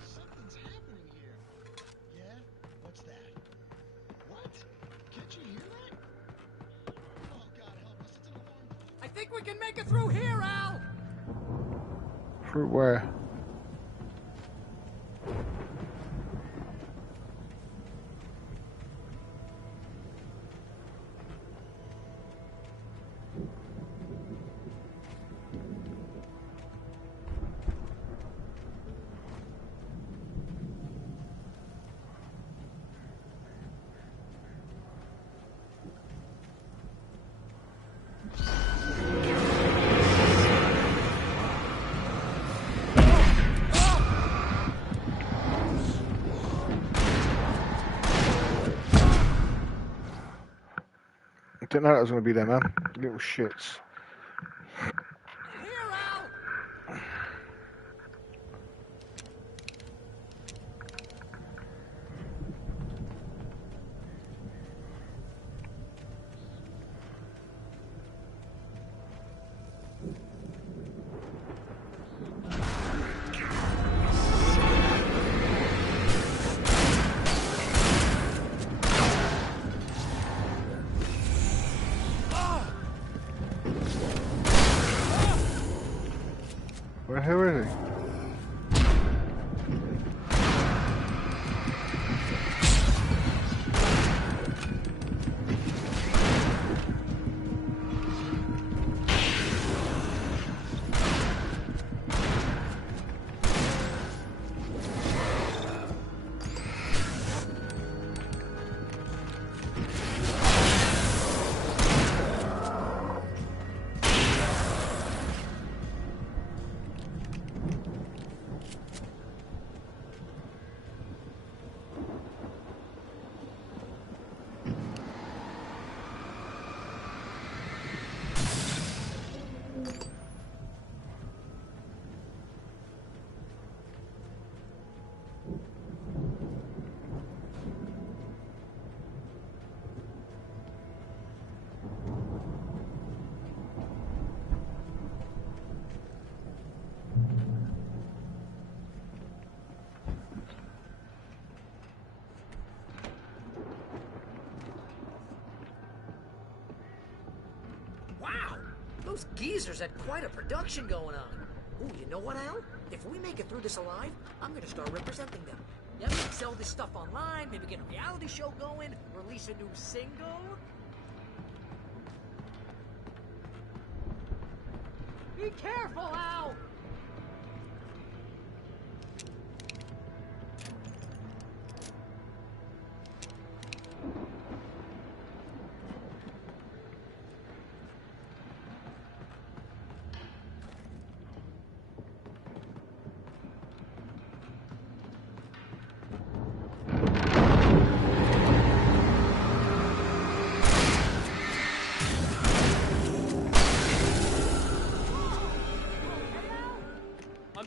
Something's happening here. Yeah? What's that? What? Can't you hear that? Oh, God help us. It's an alarm clock. I think we can make it through here, Al! Through where? Didn't know that was going to be there, man. Little shits. Who is he? Those geezers had quite a production going on. Ooh, you know what, Al? If we make it through this alive, I'm gonna start representing them. Yeah, maybe sell this stuff online, maybe get a reality show going, release a new single. Be careful, Al!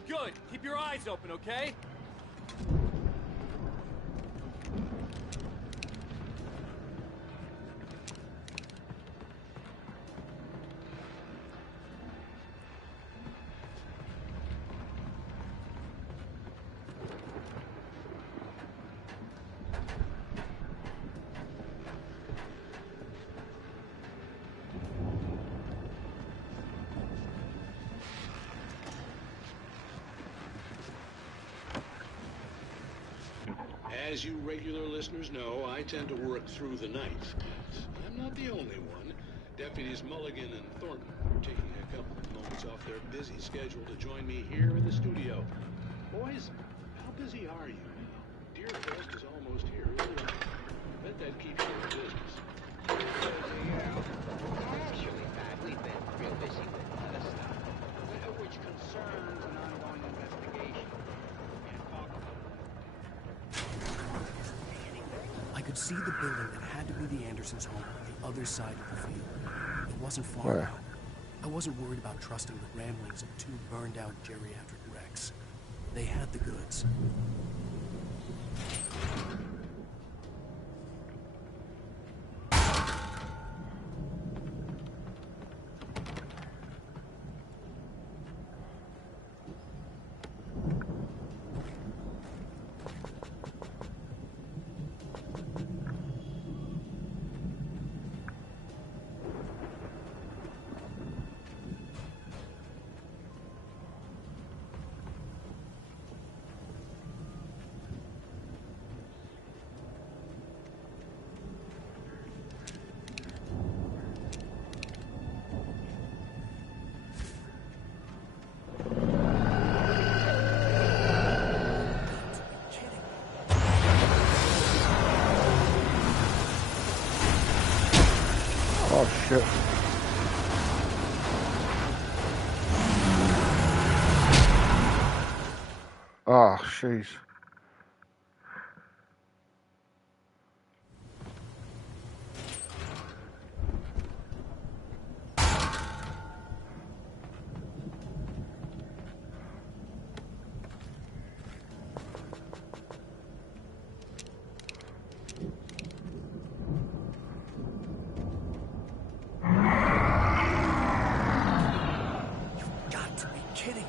Good. Keep your eyes open, okay? As you regular listeners know, I tend to work through the night, but I'm not the only one. Deputies Mulligan and Thornton are taking a couple of moments off their busy schedule to join me here in the studio. Boys, how busy are you now? Deerfest is almost here, isn't it? I bet that keeps you in business. Actually, Pat, we've been real busy with other stuff, which concerns an ongoing investigation. I could see the building that had to be the Andersons' home on the other side of the field. It wasn't far Where? out. I wasn't worried about trusting the ramblings of two burned-out geriatric wrecks. They had the goods. Oh shit. Oh, jeez. Got to be kidding me.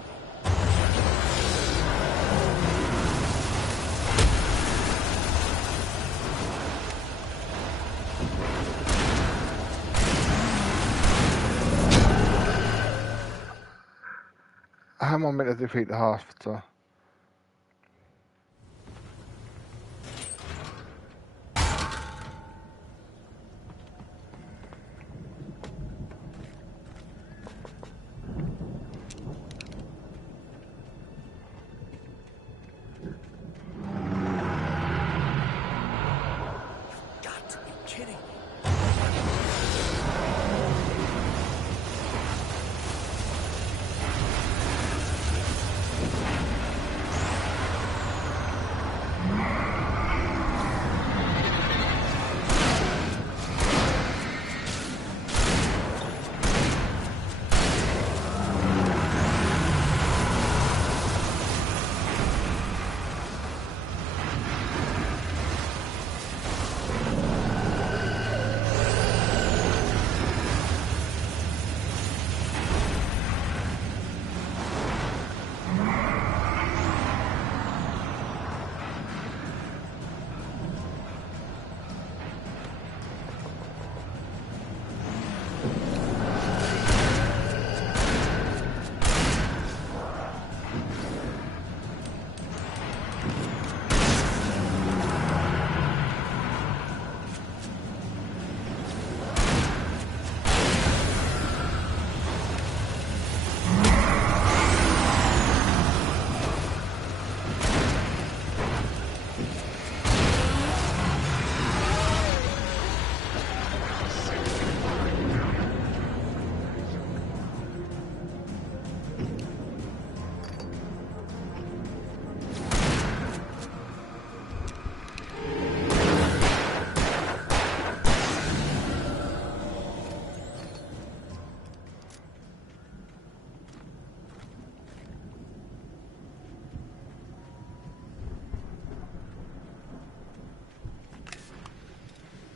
How am I meant to defeat the hospital? Got to be kidding me.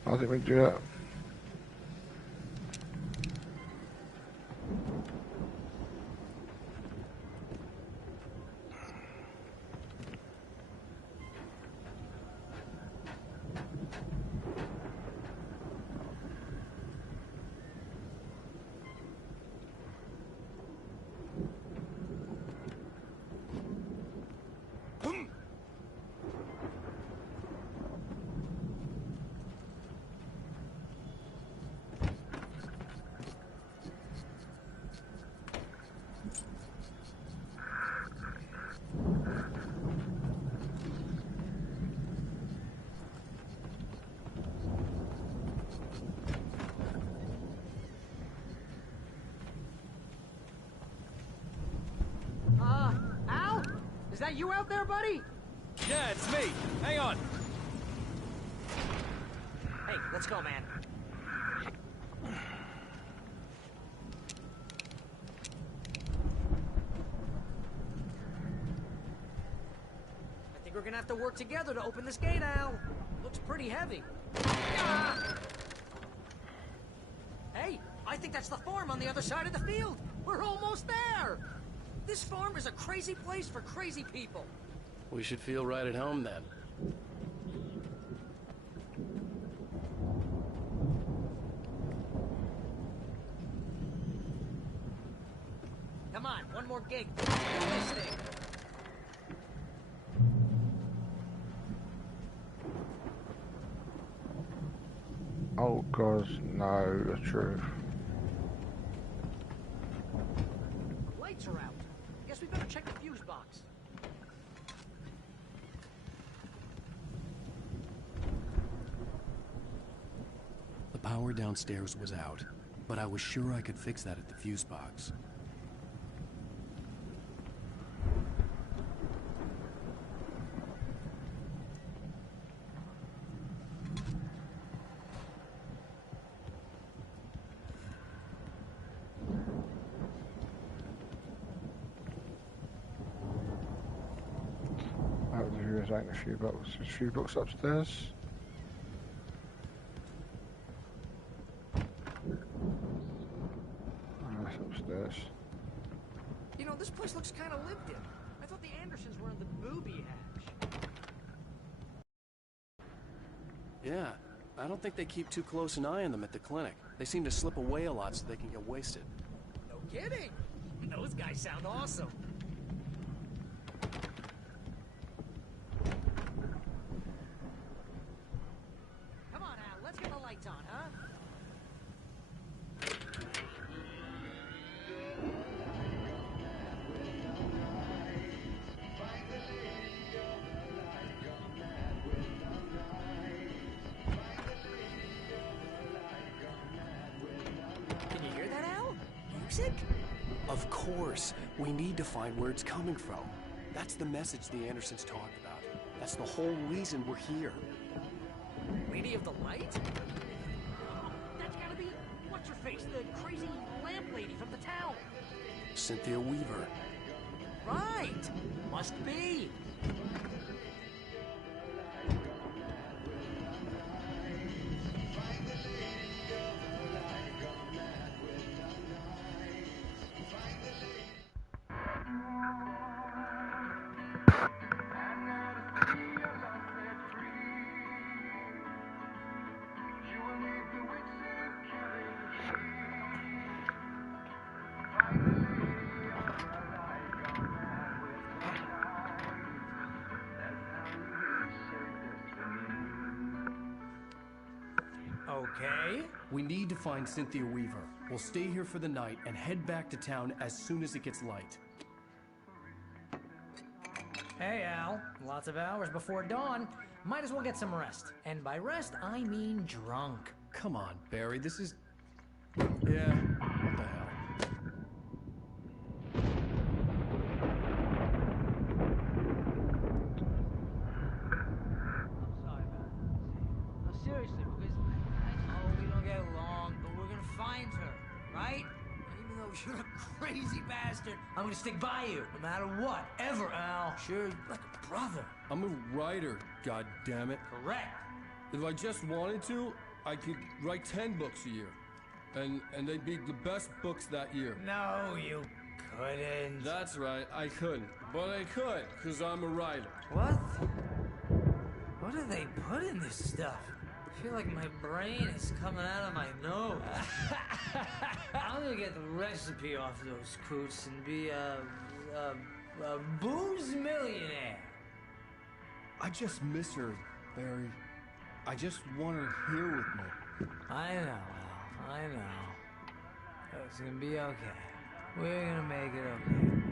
I didn't mean to do that. Al? Is that you out there, buddy? Yeah, it's me. Hang on. let's go, man. I think we're gonna have to work together to open this gate, Al. Looks pretty heavy. Ah! Hey, I think that's the farm on the other side of the field. We're almost there. This farm is a crazy place for crazy people. We should feel right at home then. Come on, one more gig. Do this thing. Oh God, no, the truth. The lights are out. Guess we better check the fuse box. The power downstairs was out, but I was sure I could fix that at the fuse box. Ain't a few books. There's a few books upstairs. Oh, that's upstairs. You know, this place looks kind of lived in. I thought the Andersons were in the booby hatch. Yeah, I don't think they keep too close an eye on them at the clinic. They seem to slip away a lot so they can get wasted. No kidding. Those guys sound awesome. Come on, Al. Let's get the lights on, huh? Can you hear that, Al? Music? Of course. We need to find where it's coming from. That's the message the Andersons talked about. That's the whole reason we're here. Lady of the Light? Oh, that's gotta be what's-her-face, the crazy lamp lady from the town. Cynthia Weaver. Right! Must be. Okay. We need to find Cynthia Weaver. We'll stay here for the night and head back to town as soon as it gets light. Hey, Al. Lots of hours before dawn. Might as well get some rest. And by rest, I mean drunk. Come on, Barry, this is... Yeah, what the hell? Sorry, man. No, seriously, because I know we don't get along, but we're gonna find her, right? And even though you're a crazy bastard, I'm gonna stick by you, no matter what, ever, Al. Sure, like a brother. I'm a writer, goddammit. Correct. If I just wanted to, I could write 10 books a year. And they'd be the best books that year. No, you couldn't. That's right, I couldn't. But I could, because I'm a writer. What? What do they put in this stuff? I feel like my brain is coming out of my nose. I'm gonna get the recipe off those coots and be a booze millionaire. I just miss her, Barry. I just want her here with me. I know, Al. I know. It's gonna be okay. We're gonna make it okay.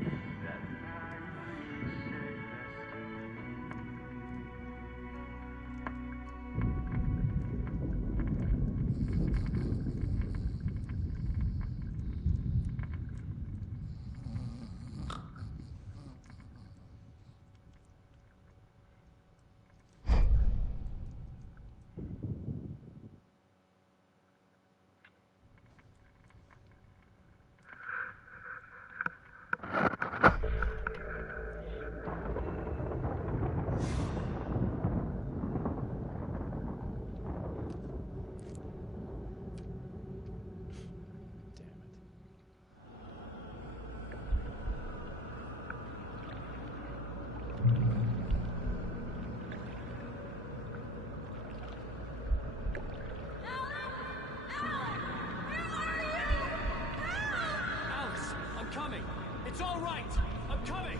It's all right. I'm coming.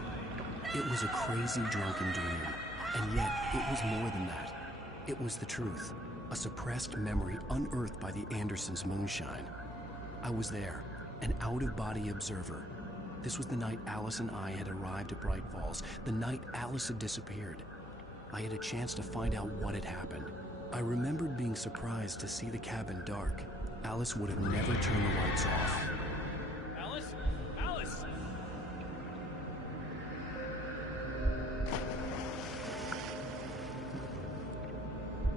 It was a crazy drunken dream, and yet it was more than that. It was the truth, a suppressed memory unearthed by the Andersons' moonshine. I was there, an out-of-body observer. This was the night Alice and I had arrived at Bright Falls, the night Alice had disappeared. I had a chance to find out what had happened. I remembered being surprised to see the cabin dark. Alice would have never turned the lights off. Alice? Alice!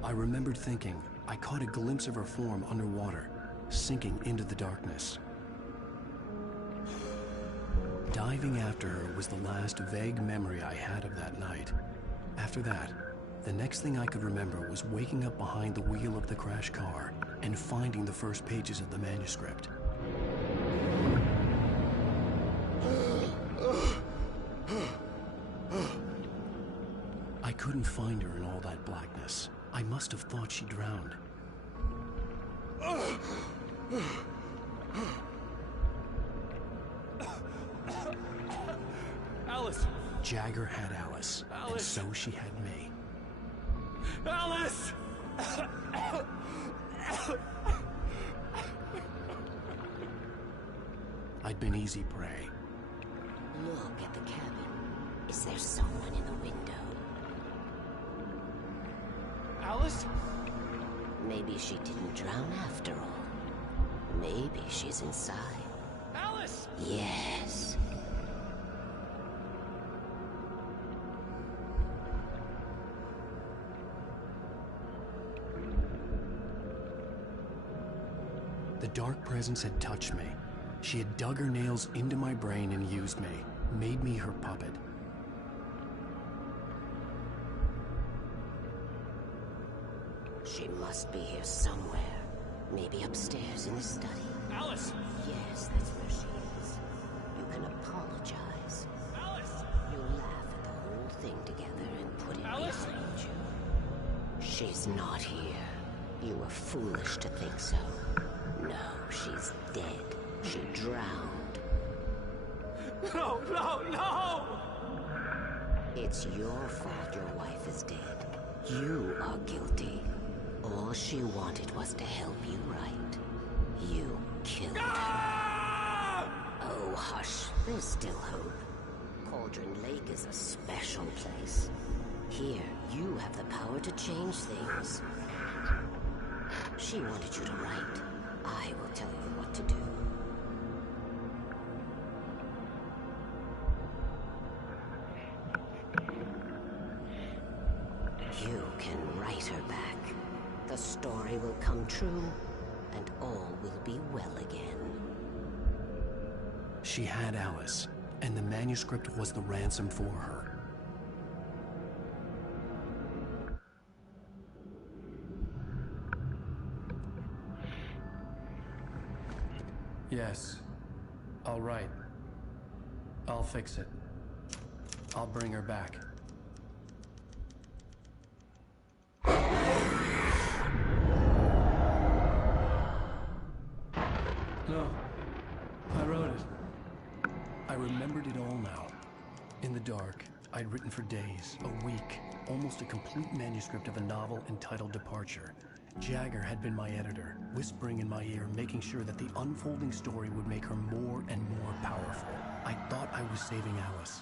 I remembered thinking I caught a glimpse of her form underwater, sinking into the darkness. Diving after her was the last vague memory I had of that night. After that, the next thing I could remember was waking up behind the wheel of the crashed car and finding the first pages of the manuscript. I couldn't find her in all that blackness. I must have thought she drowned. Alice! Jagger had Alice, and Alice! so she had me. Alice! I'd been easy prey. Look at the cabin. Is there someone in the window? Alice? Maybe she didn't drown after all. Maybe she's inside. Alice! Yes. The dark presence had touched me. She had dug her nails into my brain and used me, made me her puppet. She must be here somewhere. Maybe upstairs in the study. Alice! Yes, that's where she is. You can apologize. Alice! You laugh at the whole thing together and put it Alice? behind you. She's not here. You were foolish to think so. No, she's dead. She drowned. No, no, no! It's your fault your wife is dead. You are guilty. All she wanted was to help you right. You killed her. Oh, hush. There's still hope. Cauldron Lake is a special place. Here, you have the power to change things. She wanted you to write. I will tell you what to do. You can write her back. The story will come true, and all will be well again. She had Alice, and the manuscript was the ransom for her. Yes. All right. I'll fix it. I'll bring her back. No. I wrote it. I remembered it all now. In the dark, I'd written for days, a week, almost a complete manuscript of a novel entitled Departure. Jagger had been my editor, whispering in my ear, making sure that the unfolding story would make her more and more powerful. I thought I was saving Alice.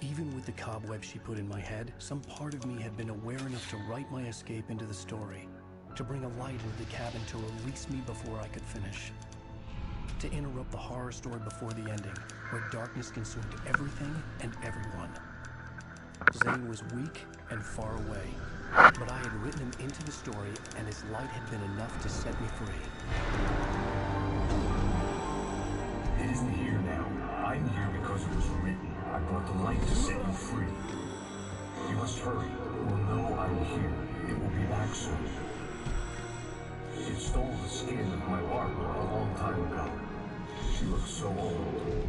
Even with the cobweb she put in my head, some part of me had been aware enough to write my escape into the story, to bring a light into the cabin to release me before I could finish, to interrupt the horror story before the ending, where darkness consumed everything and everyone. Zane was weak and far away, but I had written him into the story, and his light had been enough to set me free. It isn't here now. I'm here because it was written. I brought the light to set you free. You must hurry. We'll know I'm here. It will be back soon. She stole the skin of my Barbara a long time ago. She looks so old.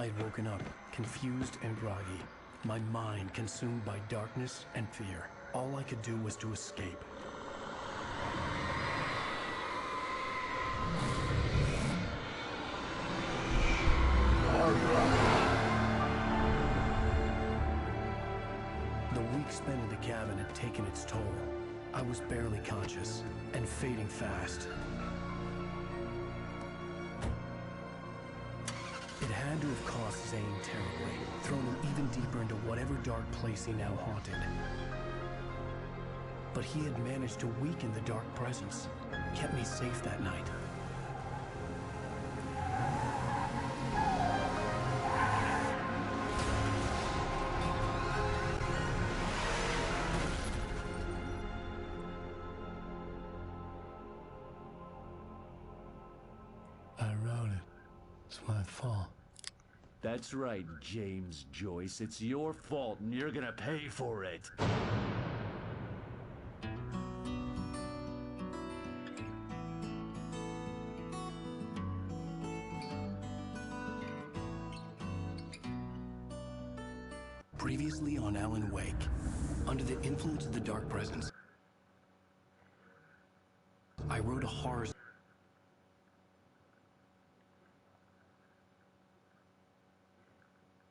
I had woken up, confused and groggy, my mind consumed by darkness and fear. All I could do was to escape. The week spent in the cabin had taken its toll. I was barely conscious and fading fast. It had to have cost Zane terribly, thrown him even deeper into whatever dark place he now haunted. But he had managed to weaken the dark presence, kept me safe that night. I wrote it. It's my fault. That's right, James Joyce. It's your fault, and you're gonna pay for it. Previously on Alan Wake, under the influence of the dark presence, I wrote a horror